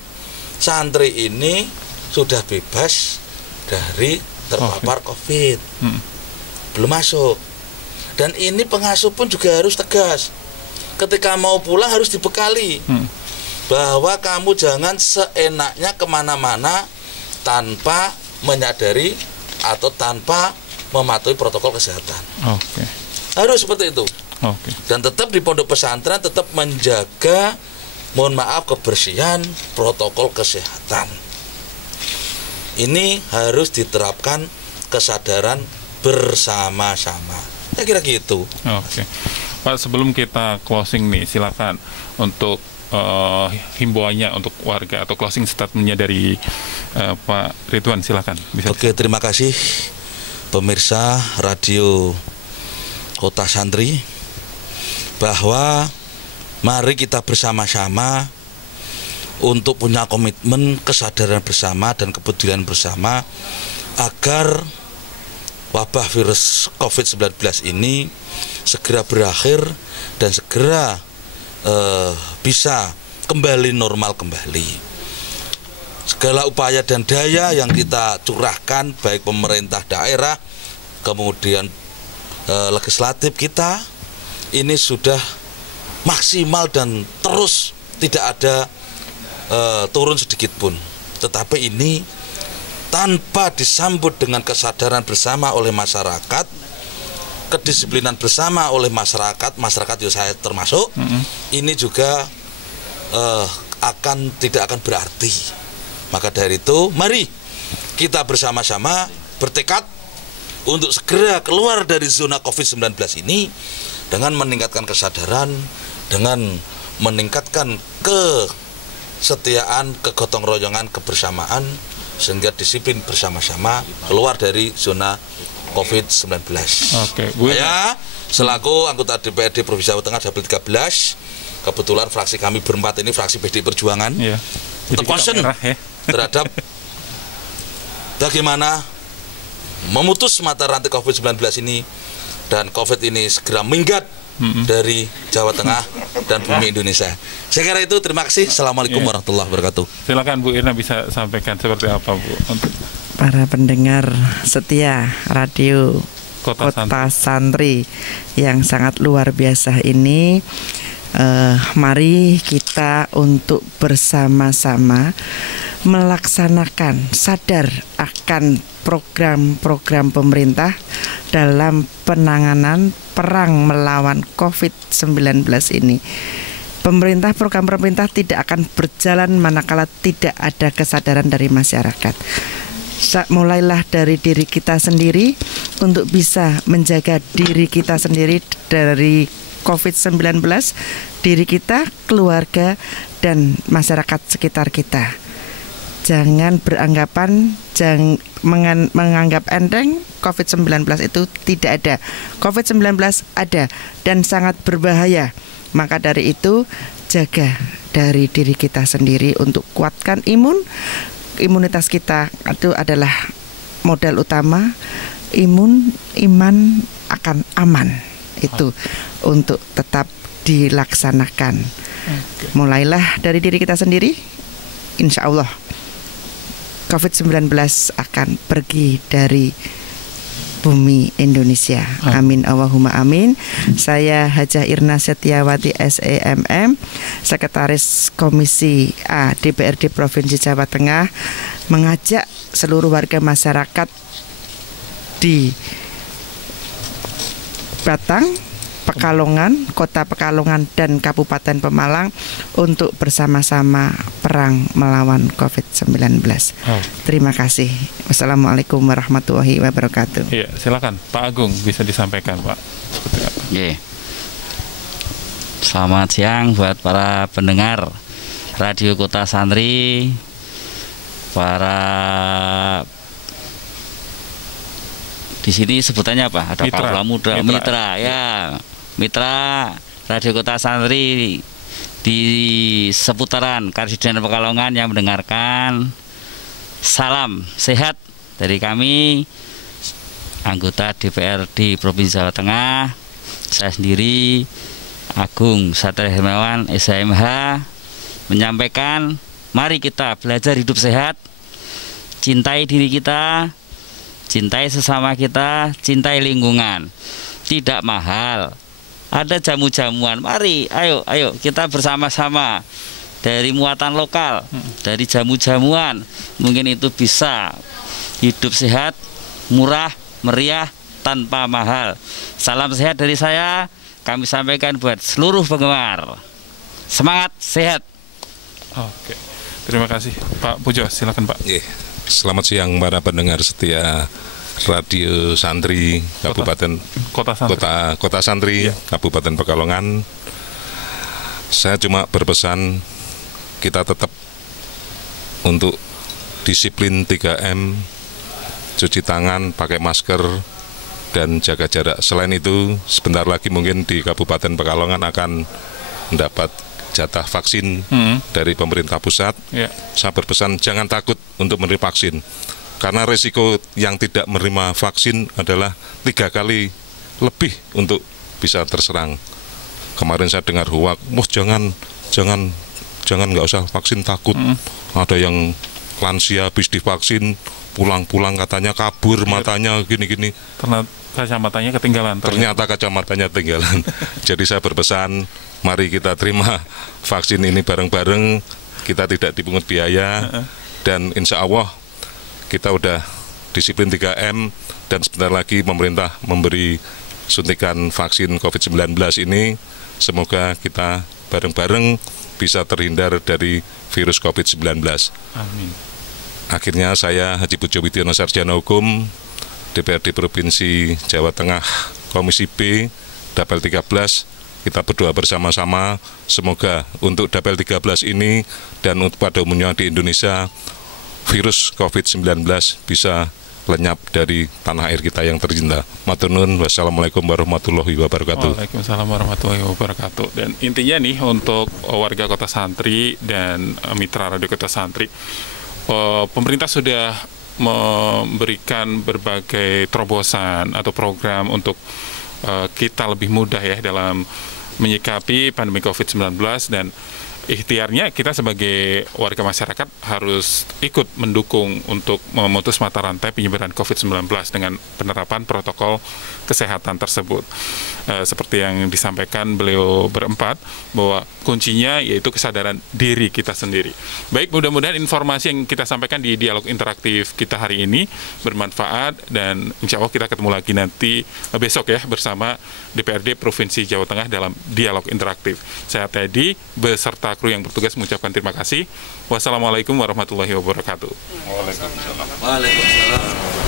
santri ini sudah bebas dari terpapar COVID. Belum masuk. Dan ini pengasuh pun juga harus tegas. Ketika mau pulang harus dibekali bahwa kamu jangan seenaknya kemana-mana tanpa menyadari atau tanpa mematuhi protokol kesehatan. Harus seperti itu. Dan tetap di pondok pesantren tetap menjaga, mohon maaf, kebersihan protokol kesehatan. Ini harus diterapkan kesadaran bersama-sama. Saya kira gitu. Pak, sebelum kita closing nih, silakan untuk himbauannya untuk warga atau closing statementnya dari Pak Ridwan, silakan. Terima kasih pemirsa Radio Kota Santri, bahwa mari kita bersama-sama untuk punya komitmen, kesadaran bersama dan kepedulian bersama agar wabah virus COVID-19 ini segera berakhir dan segera bisa kembali normal kembali. Segala upaya dan daya yang kita curahkan, baik pemerintah daerah, kemudian legislatif kita, ini sudah maksimal dan terus tidak ada turun sedikit pun. Tetapi ini tanpa disambut dengan kesadaran bersama oleh masyarakat, kedisiplinan bersama oleh masyarakat ya saya termasuk, ini juga tidak akan berarti. Maka dari itu, mari kita bersama-sama bertekad untuk segera keluar dari zona COVID-19 ini dengan meningkatkan kesadaran, dengan meningkatkan kesetiaan, kegotong royongan, kebersamaan, sehingga disiplin bersama-sama keluar dari zona COVID-19. Saya selaku anggota DPRD Provinsi Jawa Tengah Dapil 13, kebetulan fraksi kami berempat ini fraksi PDI Perjuangan, untuk concern terhadap bagaimana memutus mata rantai COVID-19 ini dan COVID ini segera minggat dari Jawa Tengah dan bumi Indonesia. Saya kira itu, terima kasih. Assalamualaikum warahmatullahi wabarakatuh. Silakan Bu Irna bisa sampaikan seperti apa, Bu, untuk para pendengar setia Radio Kota Santri yang sangat luar biasa ini. Mari kita untuk bersama-sama melaksanakan, sadar akan program-program pemerintah dalam penanganan perang melawan COVID-19 ini. Program pemerintah tidak akan berjalan manakala tidak ada kesadaran dari masyarakat. Mulailah dari diri kita sendiri untuk bisa menjaga diri kita sendiri dari COVID-19, diri kita, keluarga, dan masyarakat sekitar kita. Jangan menganggap enteng. COVID-19 itu tidak ada. COVID-19 ada dan sangat berbahaya. Maka dari itu, jaga dari diri kita sendiri untuk kuatkan imunitas kita. Itu adalah modal utama, iman akan aman. Itu untuk tetap dilaksanakan. Mulailah dari diri kita sendiri, insya Allah COVID-19 akan pergi dari bumi Indonesia. Amin Allahumma amin. Saya Hajah Irna Setiawati SEMM, Sekretaris Komisi A DPRD Provinsi Jawa Tengah, mengajak seluruh warga masyarakat di Batang, Pekalongan, Kota Pekalongan dan Kabupaten Pemalang untuk bersama-sama perang melawan COVID-19. Terima kasih. Wassalamualaikum warahmatullahi wabarakatuh. Iya, silakan Pak Agung, bisa disampaikan Pak. Seperti apa? Selamat siang buat para pendengar Radio Kota Santri, para di sini sebutannya apa? Ada Kaula Muda, Mitra ya. Mitra Radio Kota Santri di seputaran Karsidenan Pekalongan yang mendengarkan. Salam sehat dari kami, anggota DPRD Provinsi Jawa Tengah. Saya sendiri Agung Satria Hermawan SHMH menyampaikan, mari kita belajar hidup sehat, cintai diri kita, cintai sesama kita, cintai lingkungan. Tidak mahal, ada jamu-jamuan. Mari, ayo kita bersama-sama dari muatan lokal, dari jamu-jamuan. Mungkin itu bisa hidup sehat, murah, meriah, tanpa mahal. Salam sehat dari saya, kami sampaikan buat seluruh penggemar. Semangat, sehat. Oke, terima kasih Pak Pujo, silakan Pak. Selamat siang para pendengar setia Radio Santri Kabupaten Kota Santri Kabupaten Pekalongan. Saya cuma berpesan kita tetap untuk disiplin 3M, cuci tangan, pakai masker, dan jaga jarak. Selain itu, sebentar lagi mungkin di Kabupaten Pekalongan akan mendapat jatah vaksin dari pemerintah pusat. Saya berpesan jangan takut untuk menerima vaksin. Karena resiko yang tidak menerima vaksin adalah 3 kali lebih untuk bisa terserang. Kemarin saya dengar hoak, jangan nggak usah vaksin, takut. Ada yang lansia habis divaksin, pulang-pulang katanya kabur matanya gini-gini. Ternyata kacamatanya ketinggalan. Ternyata kacamatanya ketinggalan. Jadi saya berpesan, mari kita terima vaksin ini bareng-bareng, kita tidak dipungut biaya, dan insya Allah kita udah disiplin 3M, dan sebentar lagi pemerintah memberi suntikan vaksin COVID-19 ini. Semoga kita bareng-bareng bisa terhindar dari virus COVID-19. Amin. Akhirnya saya Haji Pujo Widyono, Sarjana Hukum, DPRD Provinsi Jawa Tengah, Komisi B, Dapel 13, kita berdoa bersama-sama, semoga untuk Dapel 13 ini dan untuk pada umumnya di Indonesia, virus COVID-19 bisa lenyap dari tanah air kita yang tercinta. Matur nuwun, wassalamualaikum warahmatullahi wabarakatuh. Waalaikumsalam warahmatullahi wabarakatuh. Dan intinya nih untuk warga Kota Santri dan mitra Radio Kota Santri, pemerintah sudah memberikan berbagai terobosan atau program untuk kita lebih mudah ya dalam menyikapi pandemi COVID-19, dan ikhtiarnya kita sebagai warga masyarakat harus ikut mendukung untuk memutus mata rantai penyebaran COVID-19 dengan penerapan protokol kesehatan tersebut. Seperti yang disampaikan beliau berempat, bahwa kuncinya yaitu kesadaran diri kita sendiri. Baik, mudah-mudahan informasi yang kita sampaikan di dialog interaktif kita hari ini bermanfaat, dan insya Allah kita ketemu lagi nanti besok ya bersama DPRD Provinsi Jawa Tengah dalam dialog interaktif. Saya Teddy beserta kru yang bertugas mengucapkan terima kasih. Wassalamualaikum warahmatullahi wabarakatuh. Waalaikumsalam.